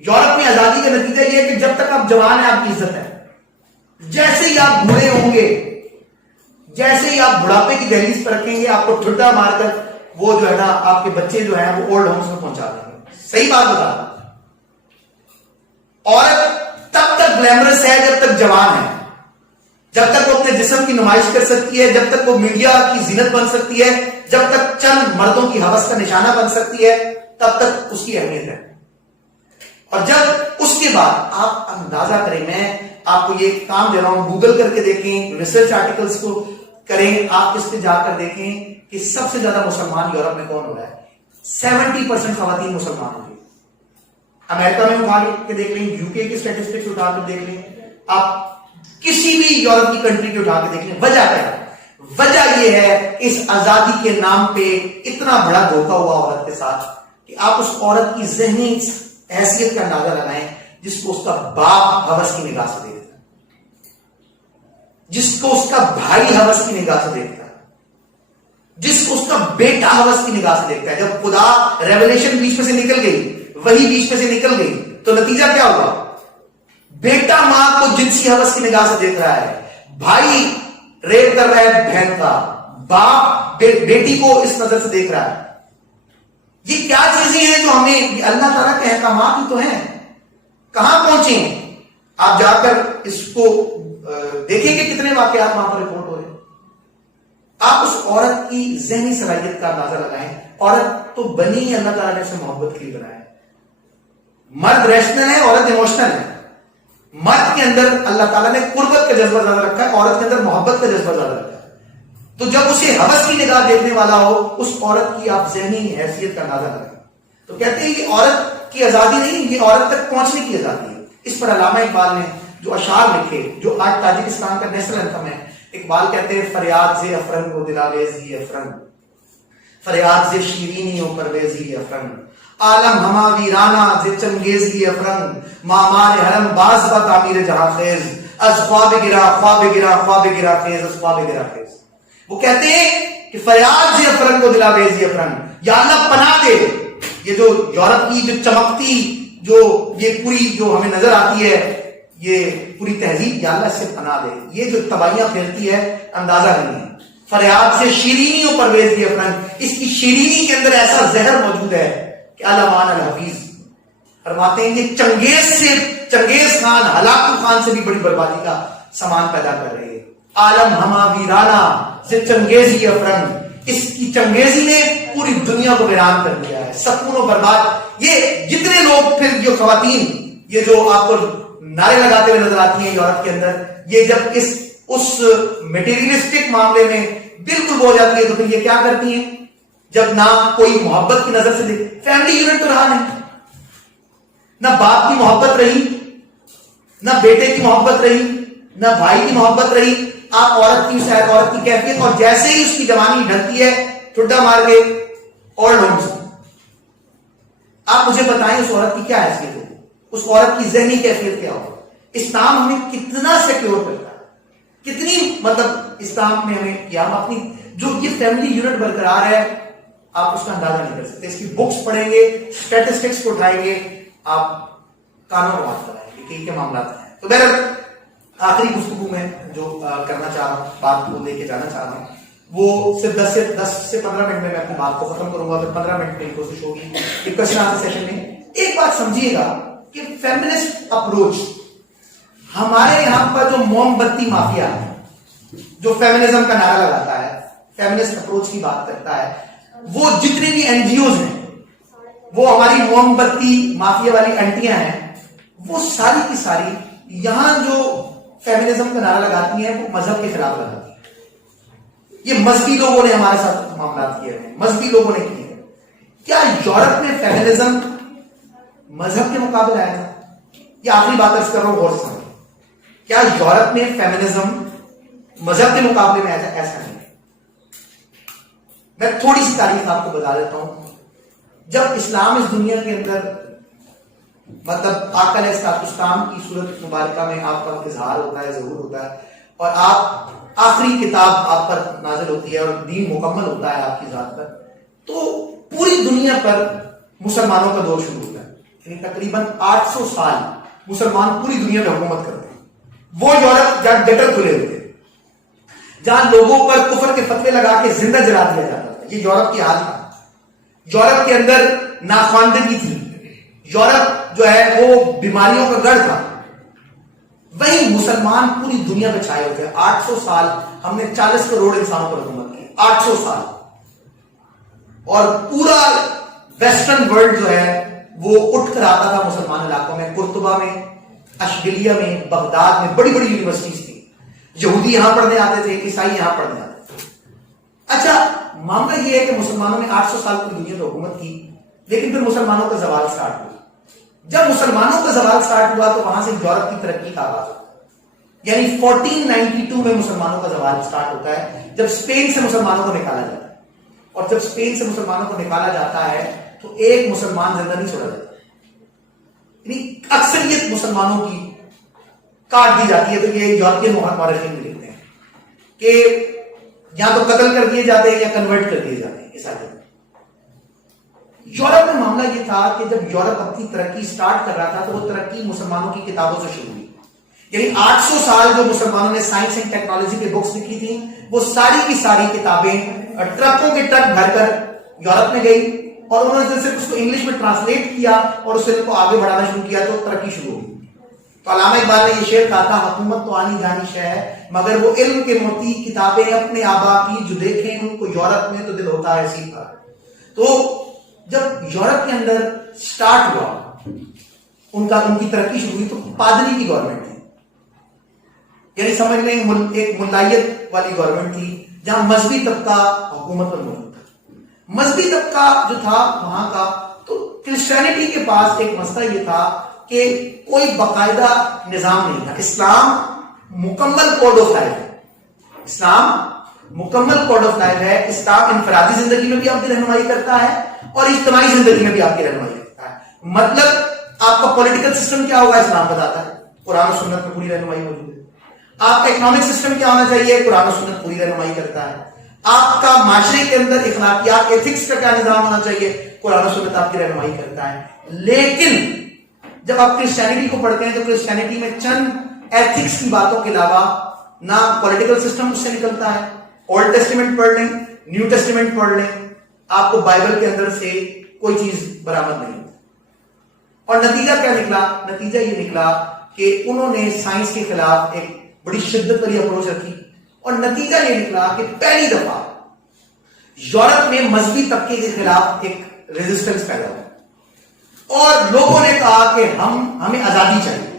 یورپ میں آزادی کا نتیجہ یہ ہے کہ جب تک آپ جوان ہیں آپ کی عزت ہے. جیسے ہی آپ بوڑھے ہوں گے، جیسے ہی آپ بڑھاپے کی دہلیز پر رکھیں گے، آپ کو ٹھڈا مار کر وہ جو ہے نا آپ کے بچے جو ہیں وہ اولڈ ہومز میں پہنچا دیں گے. صحیح بات بتا رہا ہوں. عورت تب تک گلیمرس ہے جب تک جوان ہے، جب تک وہ اپنے جسم کی نمائش کر سکتی ہے، جب تک وہ میڈیا کی زینت بن سکتی ہے، جب تک چند مردوں کی ہوس کا نشانہ بن سکتی ہے، تب تک اس کی اہمیت ہے. اور جب اس کے بعد آپ اندازہ کریں، میں آپ کو یہ کام دے رہا ہوں، گوگل کر کے دیکھیں، ریسرچ آرٹیکلز کو کریں، آپ اس پہ جا کر دیکھیں کہ سب سے زیادہ مسلمان یورپ میں کون ہو رہا ہے. 70% خواتین مسلمان ہوں گی. امریکہ میں اٹھا کے دیکھ لیں، یو کے کی اسٹیٹسٹکس اٹھا کر دیکھ لیں، آپ کسی بھی یورپ کی کنٹری کی اٹھا کے دیکھ لیں. وجہ کیا ہے؟ وجہ یہ ہے اس آزادی کے نام پہ اتنا بڑا دھوکا ہوا عورت کے ساتھ کہ آپ اس عورت کی ذہنی حیثیت کا اندازہ لگائیں جس کو اس کا باپ ہوس کی نگاہ سے دیکھتا ہے، جس کو اس کا بھائی ہوس کی نگاہ سے دیکھتا ہے، جس کو اس کا بیٹا ہوس کی نگاہ سے دیکھتا ہے. جب خدا ریولیشن بیچ میں سے نکل گئی، وہی بیچ میں سے نکل گئی تو نتیجہ کیا ہوا؟ بیٹا ماں کو جنسی ہوس کی نگاہ سے دیکھ رہا ہے، بھائی ریپ کر رہا ہے بہن کا، باپ بیٹی کو اس نظر سے دیکھ رہا ہے. یہ کیا چیزیں ہیں جو ہمیں اللہ تعالیٰ کے احکامات ہی تو ہیں، کہاں پہنچے ہیں؟ آپ جا کر اس کو دیکھیں کہ کتنے واقعات وہاں پر رپورٹ ہو رہے ہیں. آپ اس عورت کی ذہنی صلاحیت کا اندازہ لگائیں. عورت تو بنی اللہ تعالیٰ نے اسے محبت کے لیے بنایا ہے. مرد ریشنل ہے، عورت ایموشنل ہے. مرد کے اندر اللہ تعالیٰ نے قربت کا جذبہ زیادہ رکھا ہے، عورت کے اندر محبت کا جذبہ زیادہ رکھا ہے. تو جب اسے ہوس کی نگاہ دیکھنے والا ہو، اس عورت کی آپ ذہنی حیثیت کا اندازہ لگائیں. تو کہتے ہیں کہ عورت کی آزادی نہیں، یہ عورت تک پہنچنے کی آزادی ہے. اس پر علامہ اقبال نے جو اشعار لکھے جو آج تاجکستان کا نیشنل اینتھم ہے. اقبال کہتے ہیں فریاد سے افرنگ و دلاویزی افرنگ، فریاد سے شیرینی و پرویزی افرنگ، عالم ہما ویرانہ سے چنگیزی افرنگ، مامار حرم باز با تعمیر جہاں خیز، از خواب گرا خواب گرا خواب گرا خیز، از خواب گرا خیز. وہ کہتے ہیں کہ فریاد سے افرنگ و دلاویزی افرنگ، یا اللہ پناہ دے یہ جو یورپ کی جو چمکتی جو یہ پوری جو ہمیں نظر آتی ہے یہ پوری تہذیب، یا اللہ اس سے پناہ دے. یہ جو تباہیاں پھیلتی ہے اندازہ نہیں ہے. فریاد سے شیرینی و پرویز افرنگ، اس کی شیرینی کے اندر ایسا زہر موجود ہے کہ علمان الحفیظ فرماتے ہیں کہ چنگیز خان ہلاکو خان سے بھی بڑی بربادی کا سامان پیدا کر رہے ہیں. عالم ہما ویرانہ سے چنگیزی افرنگ، اس کی چنگیزی نے پوری دنیا کو ویران کر دیا ہے، سکون و برباد. یہ جتنے لوگ پھر جو خواتین یہ جو آپ کو نعرے لگاتے ہوئے نظر آتی ہیں یورپ کے اندر، یہ جب اس میٹیریلسٹک معاملے میں بالکل ہو جاتی ہے تو پھر یہ کیا کرتی ہیں؟ جب نہ کوئی محبت کی نظر سے دیکھ، فیملی یونٹ تو رہا نہیں، نہ باپ کی محبت رہی، نہ بیٹے کی محبت رہی، نہ بھائی کی محبت رہی. آپ عورت کی کیفیت، اور جیسے ہی اس کی جوانی ڈھلتی ہے ٹھڈا مار کے اولڈ ہوم سے. آپ مجھے بتائیں اس عورت کی کیا حیثیت ہوگی، اس عورت کی ذہنی کیفیت کیا ہوگی. اسلام ہمیں کتنا سیکیور کرتا ہے، کتنی مطلب اسلام میں ہمیں کیا، ہم اپنی جو یہ فیملی یونٹ برقرار ہے آپ اس کا اندازہ نہیں کر سکتے. اس کی بکس پڑھیں گے، اسٹیٹسٹکس کو اٹھائیں گے، آپ کانوں کو بات کرائیں گے کہ کیا معاملات ہیں. تو بہرحال آخری گفتگو میں جو کرنا چاہ رہا ہوں، بات کو لے کے جانا چاہ رہا ہوں، وہ صرف 10 سے 15 منٹ میں میں اپنی بات کو ختم کروں گا. پھر 15 منٹ کی کوشش ہوگی کہ کوشچن آنسر سیشن میں ایک بات سمجھیے گا کہ فیمنسٹ اپروچ ہمارے یہاں پر جو موم بتی مافیا ہے جو فیمنزم کا نعرہ لگاتا ہے، فیمنسٹ اپروچ کی بات کرتا ہے، وہ جتنے بھی این جی اوز ہیں، وہ ہماری موم بتی مافیا والی انٹیاں ہیں، وہ ساری کی ساری یہاں جو فیمنزم کا نعرہ لگاتی ہیں وہ مذہب کے خلاف لگاتی ہیں. یہ مذہبی لوگوں نے ہمارے ساتھ معاملات کیے ہیں، مذہبی لوگوں نے کیے ہیں. کیا یورپ میں فیمنزم مذہب کے مقابلے آیا تھا؟ یہ آخری بات عرض کر رہا ہوں، غور سے سمجھیں. کیا یورپ میں فیمنزم مذہب کے مقابلے میں آیا تھا؟ ایسا نہیں. میں تھوڑی سی تاریخ آپ کو بتا دیتا ہوں. جب اسلام اس دنیا کے اندر مطلب آقا علیہ السلام کی صورت مبارکہ میں آپ کا اظہار ہوتا ہے، ظہور ہوتا ہے، اور آپ آخری کتاب آپ پر نازل ہوتی ہے اور دین مکمل ہوتا ہے آپ کی ذات پر، تو پوری دنیا پر مسلمانوں کا دور شروع ہوتا ہے. یعنی تقریباً 800 سال مسلمان پوری دنیا میں حکومت کرتے ہیں. وہ یورپ جہاں گٹر کھلے ہوتے ہیں، جہاں لوگوں پر کفر کے فتوے لگا کے زندہ جلا دیا جاتا تھا، یہ یورپ کی حال تھا. یورپ کے اندر ناخواندگی تھی، یورپ جو ہے وہ بیماریوں کا گڑھ تھا. وہی مسلمان پوری دنیا میں چھائے ہوتے ہیں. 800 سال ہم نے 40 کروڑ انسانوں پر حکومت کی، 800 سال. اور پورا ویسٹرن ورلڈ جو ہے وہ اٹھ کر آتا تھا مسلمان علاقوں میں. قرطبہ میں، اشبیلیہ میں، بغداد میں بڑی بڑی یونیورسٹیز تھی. یہودی یہاں پڑھنے آتے تھے، عیسائی یہاں پڑھنے آتے تھے. اچھا معاملہ یہ ہے کہ مسلمانوں نے 800 سال پوری دنیا میں حکومت کی، لیکن پھر مسلمانوں کا زوال سٹارٹ ہوا. جب مسلمانوں کا زوال سٹارٹ ہوا تو وہاں سے یورپ کی ترقی کا آغاز ہوتا ہے. یعنی 1492 میں مسلمانوں کا زوال سٹارٹ ہوتا ہے جب اسپین سے مسلمانوں کو نکالا جاتا ہے. اور جب اسپین سے مسلمانوں کو نکالا جاتا ہے تو ایک مسلمان زندہ نہیں چھوڑا جاتا، یعنی اکثریت مسلمانوں کی کاٹ دی جاتی ہے. تو یہ یورپین مورخین میں لکھتے ہیں کہ یا تو قتل کر دیے جاتے ہیں یا کنورٹ کر دیے جاتے ہیں عیسائی. یورپ میں معاملہ یہ تھا کہ جب یورپ اپنی ترقی سٹارٹ کر رہا تھا تو وہ ترقی مسلمانوں کی کتابوں سے شروع ہوئی. یعنی 800 سال جو مسلمانوں نے سائنس اینڈ ٹیکنالوجی کے بکس لکھی تھی وہ ساری کی ساری کتابیں ٹرکوں کے ٹرک بھر کر یورپ میں گئی، اور انہوں نے صرف اس کو انگلش میں ٹرانسلیٹ کیا اور اس سے کو آگے بڑھانا شروع کیا تو ترقی شروع ہوئی. تو علامہ اقبال نے یہ شعر کہا تھا، حکومت تو آنی جانی شے ہے مگر وہ علم کے موتی، کتابیں اپنے آبا کی جو دیکھیں ان کو یورپ میں تو دل ہوتا ہے سیکھا. تو جب یورپ کے اندر سٹارٹ ہوا ان کی ترقی شروع ہوئی تو پادری کی گورنمنٹ تھی. یعنی سمجھ لیں ایک ملائیت والی گورنمنٹ تھی جہاں مذہبی طبقہ حکومت پر موجود تھا. مذہبی طبقہ جو تھا وہاں کا، تو کرسچینٹی کے پاس ایک مسئلہ یہ تھا کہ کوئی باقاعدہ نظام نہیں تھا. اسلام مکمل کوڈ آف لائف ہے. اسلام مکمل کوڈ آف لائف ہے. اسلام انفرادی زندگی میں بھی آپ کی رہنمائی کرتا ہے اور اجتماعی زندگی میں بھی آپ کی رہنمائی کرتا ہے. مطلب آپ کا پولیٹیکل سسٹم کیا ہوگا اسلام بتاتا ہے, قرآن و سنت میں پوری رہنمائی موجود ہے. آپ کا اکنامک سسٹم کیا ہونا چاہیے, قرآن و سنت پوری رہنمائی کرتا ہے. آپ کا معاشرے کے اندر اخلاقیات ایتھکس کا کیا نظام ہونا چاہیے, قرآن و سنت آپ کی رہنمائی کرتا ہے. لیکن جب آپ کرسچینٹی کو پڑھتے ہیں تو کرسچینٹی میں چند ایتھکس کی باتوں کے علاوہ نہ پولیٹیکل سسٹم اس سے نکلتا ہے. اولڈ ٹیسٹیمنٹ پڑھ لیں, نیو ٹیسٹیمنٹ پڑھ لیں, آپ کو بائبل کے اندر سے کوئی چیز برآمد نہیں ہوتی. اور نتیجہ کیا نکلا, نتیجہ یہ نکلا کہ انہوں نے سائنس کے خلاف ایک بڑی شدت والی اپروچ رکھی اور نتیجہ یہ نکلا کہ پہلی دفعہ یورپ میں مذہبی طبقے کے خلاف ایک ریزسٹنس پیدا ہوا اور لوگوں نے کہا کہ ہمیں آزادی چاہیے.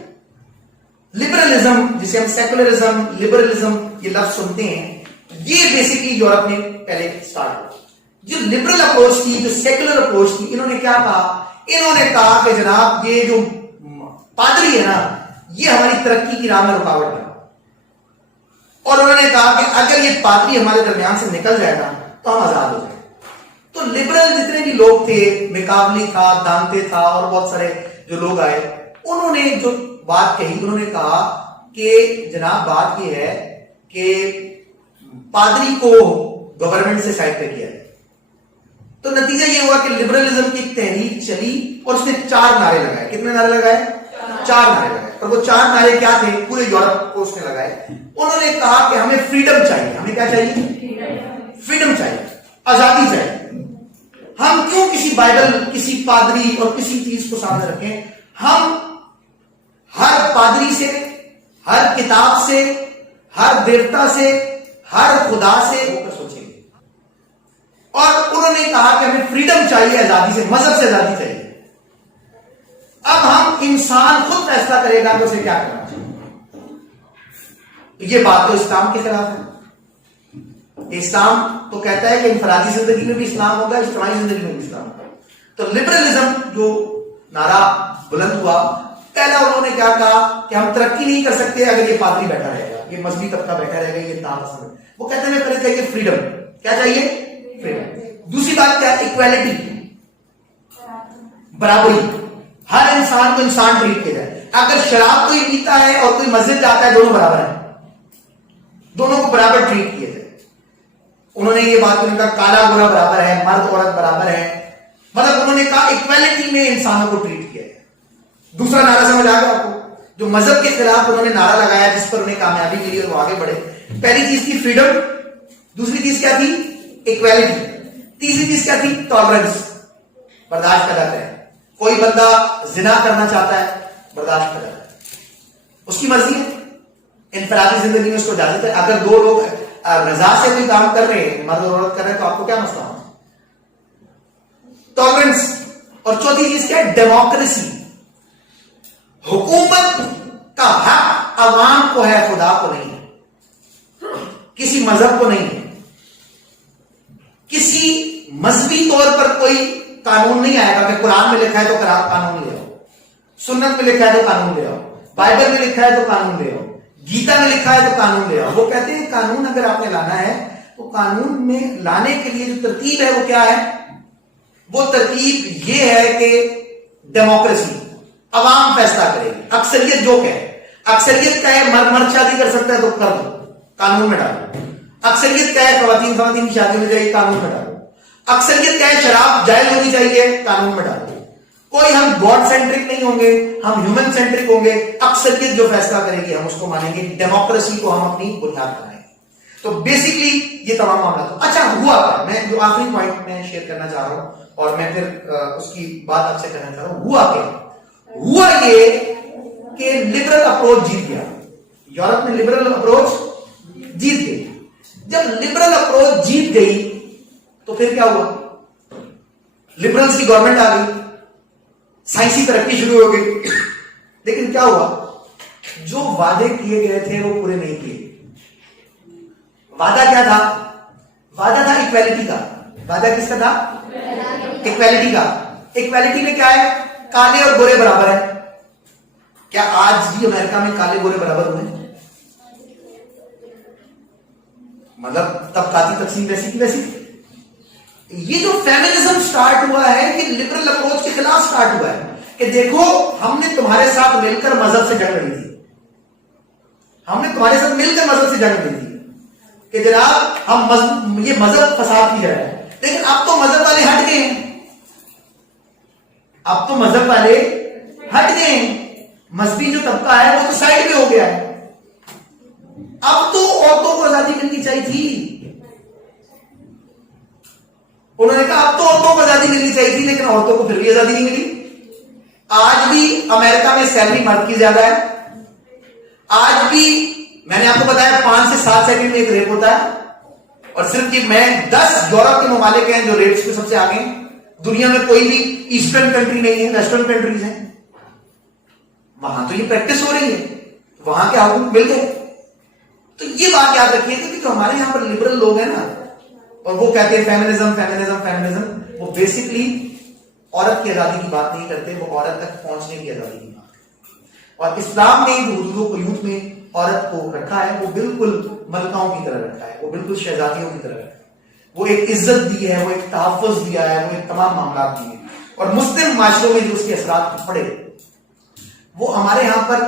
لبرلزم, جسے ہم سیکولرزم, لبرلزم یہ لفظ سنتے ہیں, یہ بیسیکلی یورپ میں پہلے سٹارٹ ہوا. جو لبرل اپروچ تھی, جو سیکولر اپروچ تھی, انہوں نے کیا کہا, انہوں نے کہا کہ جناب یہ جو پادری ہے نا, یہ ہماری ترقی کی راہ میں رکاوٹ ہے. اور انہوں نے کہا کہ اگر یہ پادری ہمارے درمیان سے نکل جائے گا تو ہم آزاد ہو جائیں. تو لبرل جتنے بھی لوگ تھے, میکاولی تھا, دانتے تھا اور بہت سارے جو لوگ آئے, انہوں نے جو بات کہی, انہوں نے کہا کہ جناب بات یہ ہے کہ پادری کو گورنمنٹ سے سائڈ پہ کیا ہے. تو نتیجہ یہ ہوا کہ لبرلزم کی ایک تحریک چلی اور اس نے 4 نعرے لگائے. کتنے نعرے لگائے, 4 نعرے لگائے. اور وہ 4 نعرے کیا تھے, پورے یورپ کو اس نے لگائے. انہوں نے کہا کہ ہمیں فریڈم چاہیے. ہمیں کیا چاہیے, فریڈم چاہیے, آزادی چاہیے. ہم کیوں کسی بائبل, کسی پادری اور کسی چیز کو سامنے رکھیں. ہم ہر پادری سے, ہر کتاب سے, ہر دیوتا سے, ہر خدا سے ہو کر سوچیں گے. اور انہوں نے کہا کہ ہمیں فریڈم چاہیے, آزادی سے, مذہب سے آزادی چاہیے. اب ہم انسان خود فیصلہ کرے گا کہ اسے کیا کرنا چاہیے. یہ بات تو اسلام کے خلاف ہے. اسلام تو کہتا ہے کہ انفرادی زندگی میں بھی اسلام ہوگا, اجتماعی زندگی میں بھی اسلام ہوگا. تو لبرلزم جو نعرہ بلند ہوا, پہلا انہوں نے کیا کہا کہ ہم ترقی نہیں کر سکتے اگر یہ پادری بیٹھا رہے گا, یہ مذہبی طبقہ بیٹھا رہے گا, یہ انتہا. وہ کہتے ہیں پہلے چاہیے فریڈم. کیا چاہیے, فریڈم. دوسری بات کیا, ایکویلٹی, برابری. ہر انسان کو انسان ٹریٹ کیا جائے. اگر شراب کوئی پیتا ہے اور کوئی مسجد جاتا ہے, دونوں برابر ہیں, دونوں کو برابر ٹریٹ کیا جائے. انہوں نے یہ بات کہا کالا گورا برابر ہے, مرد عورت برابر ہے. مطلب انہوں نے کہا ایکویلٹی میں انسانوں کو ٹریٹ کیا جائے. دوسرا نعرہ سمجھ آ گیا آپ کو, جو مذہب کے خلاف انہوں نے نعرہ لگایا جس پر انہیں کامیابی ملی اور وہ آگے بڑھے. پہلی چیز تھی فریڈم, دوسری چیز کیا تھی, ایکویلٹی, تیسری چیز کیا تھی, ٹالرنس, برداشت پیدا کریں. کوئی بندہ زنا کرنا چاہتا ہے, برداشت پیدا کریں, اس کی مرضی ہے, انفرادی زندگی میں اس کو اجازت ہے. اگر 2 لوگ رضا سے کوئی کام کر رہے ہیں, مرد اور عورت کر رہے ہیں, تو آپ کو کیا مسئلہ ہونا. ٹالرنس. اور چوتھی چیز کیا ہے, ڈیموکریسی. حکومت کا حق عوام کو ہے, خدا کو نہیں ہے, کسی مذہب کو نہیں ہے. کسی مذہبی طور پر کوئی قانون نہیں آئے گا کہ قرآن میں لکھا ہے تو قانون لے آؤ, سنت میں لکھا ہے تو قانون لے آؤ, بائبل میں لکھا ہے تو قانون لے آؤ, گیتا میں لکھا ہے تو قانون لے آؤ. وہ کہتے ہیں قانون اگر آپ نے لانا ہے تو قانون میں لانے کے لیے جو ترتیب ہے وہ کیا ہے, وہ ترتیب یہ ہے کہ ڈیموکریسی, عوام فیصلہ کرے گی. اکثریت جو کہے, اکثریت کہے مرد شادی کر سکتا ہے تو کر دو, قانون میں ڈالو. اکثریت کہے خواتین کی شادی ہونی چاہیے, قانون میں ڈالو. اکثریت کہے شراب جائز ہونی چاہیے, قانون میں ڈالو. کوئی ہم گاڈ سینٹرک نہیں ہوں گے, ہم ہیومن سینٹرک ہوں گے. اکثریت جو فیصلہ کرے گی ہم اس کو مانیں گے. ڈیموکریسی کو ہم اپنی بنیاد بنائیں گے. تو بیسکلی یہ تمام معاملات. اچھا ہوا کیا, میں جو آخری پوائنٹ میں شیئر کرنا چاہ رہا ہوں اور میں پھر اس کی بات آپ سے کرنا چاہ رہا ہوں, ہوا کیا, ہوا یہ کہ لبرل اپروچ جیت گیا. یورپ میں لبرل اپروچ جیت گئی. جب لبرل اپروچ جیت گئی تو پھر کیا ہوا, لبرلز کی گورنمنٹ آ گئی, سائنسی ترقی شروع ہو گئی. لیکن کیا ہوا, جو وعدے کیے گئے تھے وہ پورے نہیں کیے. وعدہ کیا تھا, وعدہ تھا ایکویلٹی کا. وعدہ کس کا تھا, ایکویلٹی کا. ایکویلٹی میں کیا ہے, کالے اور گورے برابر ہیں, کیا آج بھی امریکہ میں کالے گورے برابر ہوئے؟ مطلب طبقاتی تقسیم ویسی کی ویسی تھی. یہ جو فیمنزم سٹارٹ ہوا ہے یہ لبرل اپروچ کے خلاف سٹارٹ ہوا ہے کہ دیکھو ہم نے تمہارے ساتھ مل کر مذہب سے جنگ لڑی تھی, ہم نے تمہارے ساتھ مل کر مذہب سے جنگ لڑی تھی کہ جناب ہم یہ مذہب فساد کی جگہ ہے, لیکن اب تو مذہب والے ہٹ گئے ہیں, اب تو مذہب والے ہٹ گئے ہیں, مذہبی جو طبقہ ہے وہ تو سائڈ پہ ہو گیا ہے. اب تو عورتوں کو آزادی ملنی چاہیے تھی, انہوں نے کہا اب تو عورتوں کو آزادی ملنی چاہیے تھی, لیکن عورتوں کو پھر بھی آزادی نہیں ملی. آج بھی امریکہ میں سیلری مرد کی زیادہ ہے, آج بھی میں نے آپ کو بتایا 5 سے 7 سیکنڈ میں ایک ریپ ہوتا ہے, اور صرف کہ میں 10 یورپ کے ممالک ہیں جو ریٹس میں سب سے آگے ہیں. دنیا میں کوئی بھی ایسٹرن کنٹری نہیں ہے, ویسٹرن کنٹریز ہیں, وہاں تو یہ پریکٹس ہو رہی ہے, وہاں کے حقوق مل گئے. تو یہ بات یاد رکھیے کہ جو ہمارے یہاں پر لبرل لوگ ہیں نا, اور وہ کہتے ہیں فیمنزم فیمنزم فیمنزم, وہ بیسکلی عورت کی آزادی کی بات نہیں کرتے, وہ عورت تک پہنچنے کی آزادی کی بات کرتے. اور اسلام نے جو حدود و قیود میں عورت کو رکھا ہے وہ بالکل ملکاؤں کی طرح رکھا ہے, وہ بالکل شہزادیوں کی طرح رکھا ہے, وہ ایک عزت دی ہے, وہ ایک تحفظ دیا ہے, وہ ایک تمام معاملات دیے. اور مسلم معاشروں میں جو اس کے اثرات پڑے, وہ ہمارے یہاں پر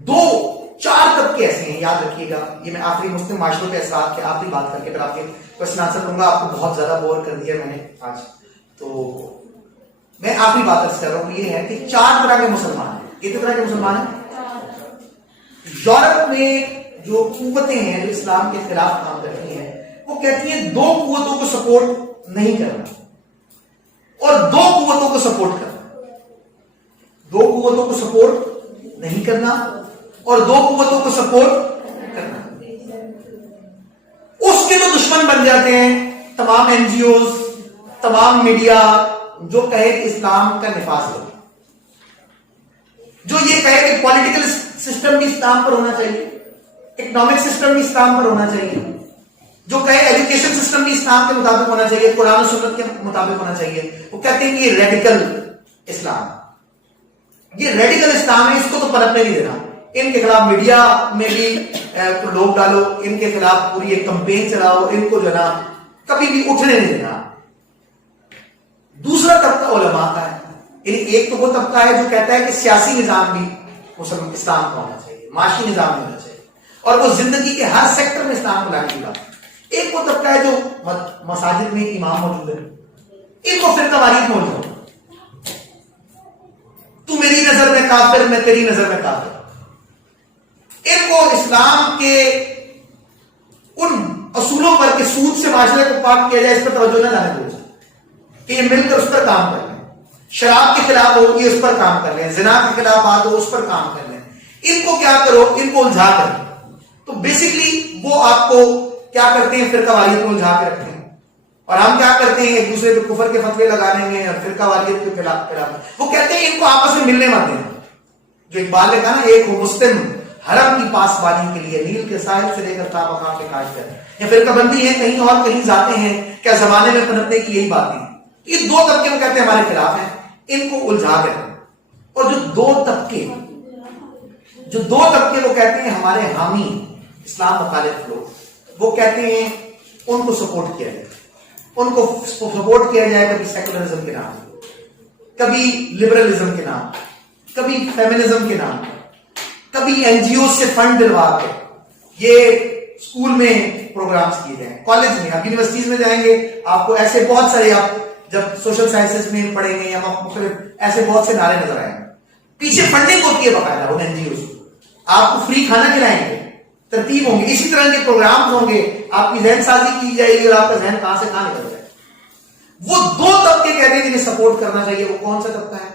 2-4 طبقے ایسے ہیں, یاد رکھیے گا. یہ میں آخری مسلم معاشروں کے اثرات کے آخری بات کر کے پھر آپ کے کوشچن آنسر کروں گا. آپ کو بہت زیادہ بور کر دیا میں نے آج, تو میں آخری بات کر رہا ہوں. یہ ہے کہ 4 طرح کے مسلمان ہیں. کتنے طرح کے مسلمان ہیں؟ یورپ میں جو قوتیں ہیں جو اسلام کے خلاف کام کرتی ہیں, وہ کہتی ہیں 2 قوتوں کو سپورٹ نہیں کرنا اور 2 قوتوں کو سپورٹ کرنا. 2 قوتوں کو سپورٹ نہیں کرنا اور 2 قوتوں کو سپورٹ کرنا. اس کے تو دشمن بن جاتے ہیں تمام این جی اوز, تمام میڈیا جو کہے کہ اسلام کا نفاذ ہو, جو یہ کہے کہ پولیٹیکل سسٹم بھی اسلام پر ہونا چاہیے, اکنامک سسٹم بھی اسلام پر ہونا چاہیے, جو کہے ایجوکیشن سسٹم بھی اسلام کے مطابق ہونا چاہیے, قرآن و سنت کے مطابق ہونا چاہیے. وہ کہتے ہیں کہ یہ ریڈیکل اسلام, یہ ریڈیکل اسلام ہے, اس کو تو پنپنے نہیں دینا. ان کے خلاف میڈیا میں بھی لوگ ڈالو, ان کے خلاف پوری ایک کمپین چلاؤ, ان کو جو نا کبھی بھی اٹھنے نہیں دینا. دوسرا طبقہ علماء کا ہے. ایک تو وہ طبقہ ہے جو کہتا ہے کہ سیاسی نظام بھی مسلم اسلام کا ہونا چاہیے, معاشی نظام ہونا چاہیے, اور وہ زندگی کے ہر سیکٹر میں اسلام کو لانے کی بات. ایک وہ طبقہ ہے جو مساجد میں امام موجود ہے, ان کو فرقہ واریت موجود ہے, تو میری نظر میں کافر, میں تیری نظر میں کافر. ان کو اسلام کے ان اصولوں پر کہ سود سے معاشرے کو پاک کیا جائے اس پر توجہ نہ لانے دو, کہ یہ مل کر اس پر کام کر لیں. شراب کے خلاف ہو یہ اس پر کام کر لیں, زنا کے خلاف بات ہو اس پر کام کر لیں. ان کو کیا کرو, ان کو الجھا کر. تو بیسکلی وہ آپ کو کیا کرتے ہیں, فرقہ واریت کو الجھا کے رکھتے ہیں. اور ہم کیا کرتے ہیں, ایک دوسرے کو کفر کے فتوے لگانے میں اور فرقہ واریت کے خلاف. وہ کہتے ہیں ان کو آپس میں ملنے مت دینا. جو اقبال نے کہا نا, ایک ہو مسلم حرم کی پاسبانی کے لیے, نیل کے ساحل سے لے کر تابا خاں کے کاج کر. یا فرقہ بندی ہے, کہیں اور کہیں جاتے ہیں, کیا زمانے میں پنپنے کی یہی باتیں ہیں. یہ 2 طبقے وہ کہتے ہیں ہمارے خلاف ہیں, ان کو الجھا کر. اور جو 2 طبقے وہ کہتے ہیں ہمارے حامی اسلام مخالف لوگ, وہ کہتے ہیں ان کو سپورٹ کیا جائے. ان کو سپورٹ کیا جائے کبھی سیکولرزم کے نام, کبھی لبرلزم کے نام, کبھی فیمنزم کے نام, کبھی این جی او سے فنڈ دلوا کے یہ اسکول میں پروگرامز کیے جائیں, کالج میں. آپ یونیورسٹیز میں جائیں گے, آپ کو ایسے بہت سارے, آپ جب سوشل سائنسز میں پڑھیں گے یا مختلف ایسے بہت سے نعرے نظر آئیں گے. پیچھے فنڈنگ ہوتی ہے باقاعدہ ان این جی اوز. آپ کو فری کھانا کھلائیں گے, ترتیب ہوں گے, اسی طرح کے پروگرامز ہوں گے, آپ کی ذہن سازی کی جائے گی اور آپ کا ذہن کہاں سے کہاں نکل جائے. وہ 2 طبقے کہتے ہیں جنہیں سپورٹ کرنا چاہیے. وہ کون سا طبقہ ہے؟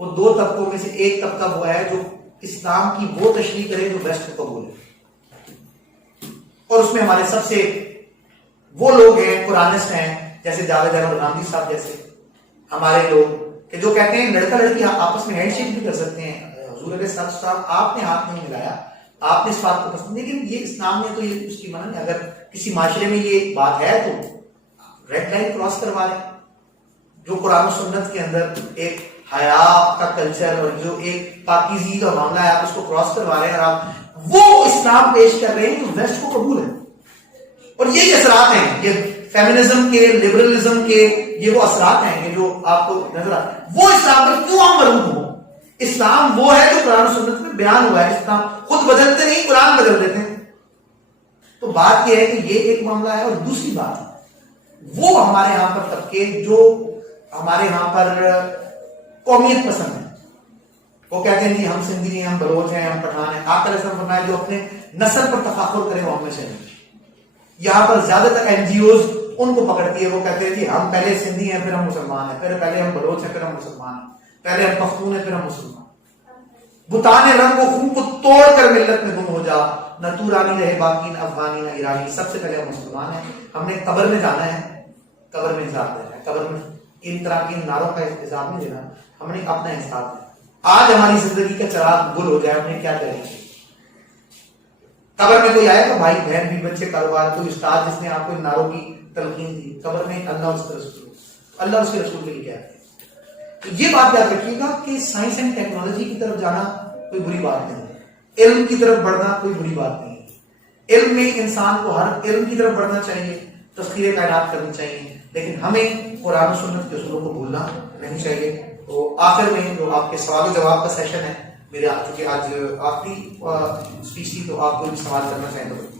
وہ 2 طبقوں میں سے ایک طبقہ وہ ہے جو اسلام کی وہ تشریح کرے جو ویسٹ کو قبول ہے. اور اس میں ہمارے سب سے وہ لوگ ہیں, قرآنسٹ ہیں, جیسے جاوید احمد غامدی صاحب جیسے ہمارے لوگ, کہ جو کہتے ہیں لڑکا لڑکی آپس میں ہینڈ شیک بھی کر سکتے ہیں. حضور علیہ السلام آپ نے ہاتھ نہیں ملایا, آپ نے اس بات کو پسند, لیکن یہ اسلام نے تو یہ اس کی منع ہے. اگر کسی معاشرے میں یہ بات ہے تو ریڈ لائن کراس کروا لیں. جو قرآن و سنت کے اندر ایک حیا کا کلچر اور جو ایک پاکیزگی کا معاملہ ہے آپ اس کو کراس کروا رہے ہیں اور آپ وہ اسلام پیش کر رہے ہیں جو ویسٹ کو قبول ہے. اور یہی اثرات ہیں یہ فیمنزم کے, لبرلزم کے, یہ وہ اثرات ہیں یہ جو آپ کو نظر آتے ہیں. وہ اسلام پر کیوں ہم مربوط ہوں؟ اسلام وہ ہے جو قرآن و سنت میں بیان ہوا ہے. اسلام خود بدلتے نہیں, قرآن بدل دیتے ہیں. تو بات یہ ہے کہ یہ ایک معاملہ ہے. اور دوسری بات وہ ہمارے یہاں پر طبقے جو ہمارے یہاں پر قومیت پسند ہیں, وہ کہتے ہیں جی ہم سندھی ہیں, ہم بلوچ ہیں, ہم پٹھان ہیں. آقا علیہ السلام فرمایا جو اپنے نسل پر تفاخر کرے وہ ہم میں سے نہیں. یہاں پر زیادہ تر این جی اوز ان کو پکڑتی ہے, وہ کہتے ہیں جی ہم پہلے سندھی ہیں پھر ہم مسلمان ہیں, پھر پہلے ہم بلوچ ہیں پھر ہم مسلمان ہیں, پہلے ہم پختون ہیں پھر ہم مسلمان. بتانے رنگ و خون کو توڑ کر ملت میں گم ہو جا, نہ تو رانی رہے باقی, نہ افغانی نہ ایرانی, سب سے پہلے ہم مسلمان ہیں. ہم نے قبر میں جانا ہے, قبر میں حساب دینا ہے, قبر میں ان طرح کی نعروں کا حساب نہیں دینا, ہم نے اپنا حساب دینا. آج ہماری زندگی کا چراغ گل ہو جائے, ہم نے کیا کرنا چاہیے؟ قبر میں کوئی آئے تو بھائی بہن بھی بچے کاروبار, کوئی استاد جس نے آپ کو ان نعروں کی تلقین دی, قبر میں اللہ اس کے رسول, اللہ اس کے رسول کے لیے کیا ہے. تو یہ بات یاد رکھیے گا کہ سائنس اینڈ ٹیکنالوجی کی طرف جانا کوئی بری بات نہیں ہے, علم کی طرف بڑھنا کوئی بری بات نہیں ہے. علم میں انسان کو ہر علم کی طرف بڑھنا چاہیے, تذکیر کائنات کرنی چاہیے, لیکن ہمیں قرآن و سنت کے اصولوں کو بھولنا نہیں چاہیے. تو آخر میں جو آپ کے سوال و جواب کا سیشن ہے, میرے چونکہ آج آخری اسپیچ تھی تو آپ کوئی بھی سوال کرنا چاہیں تو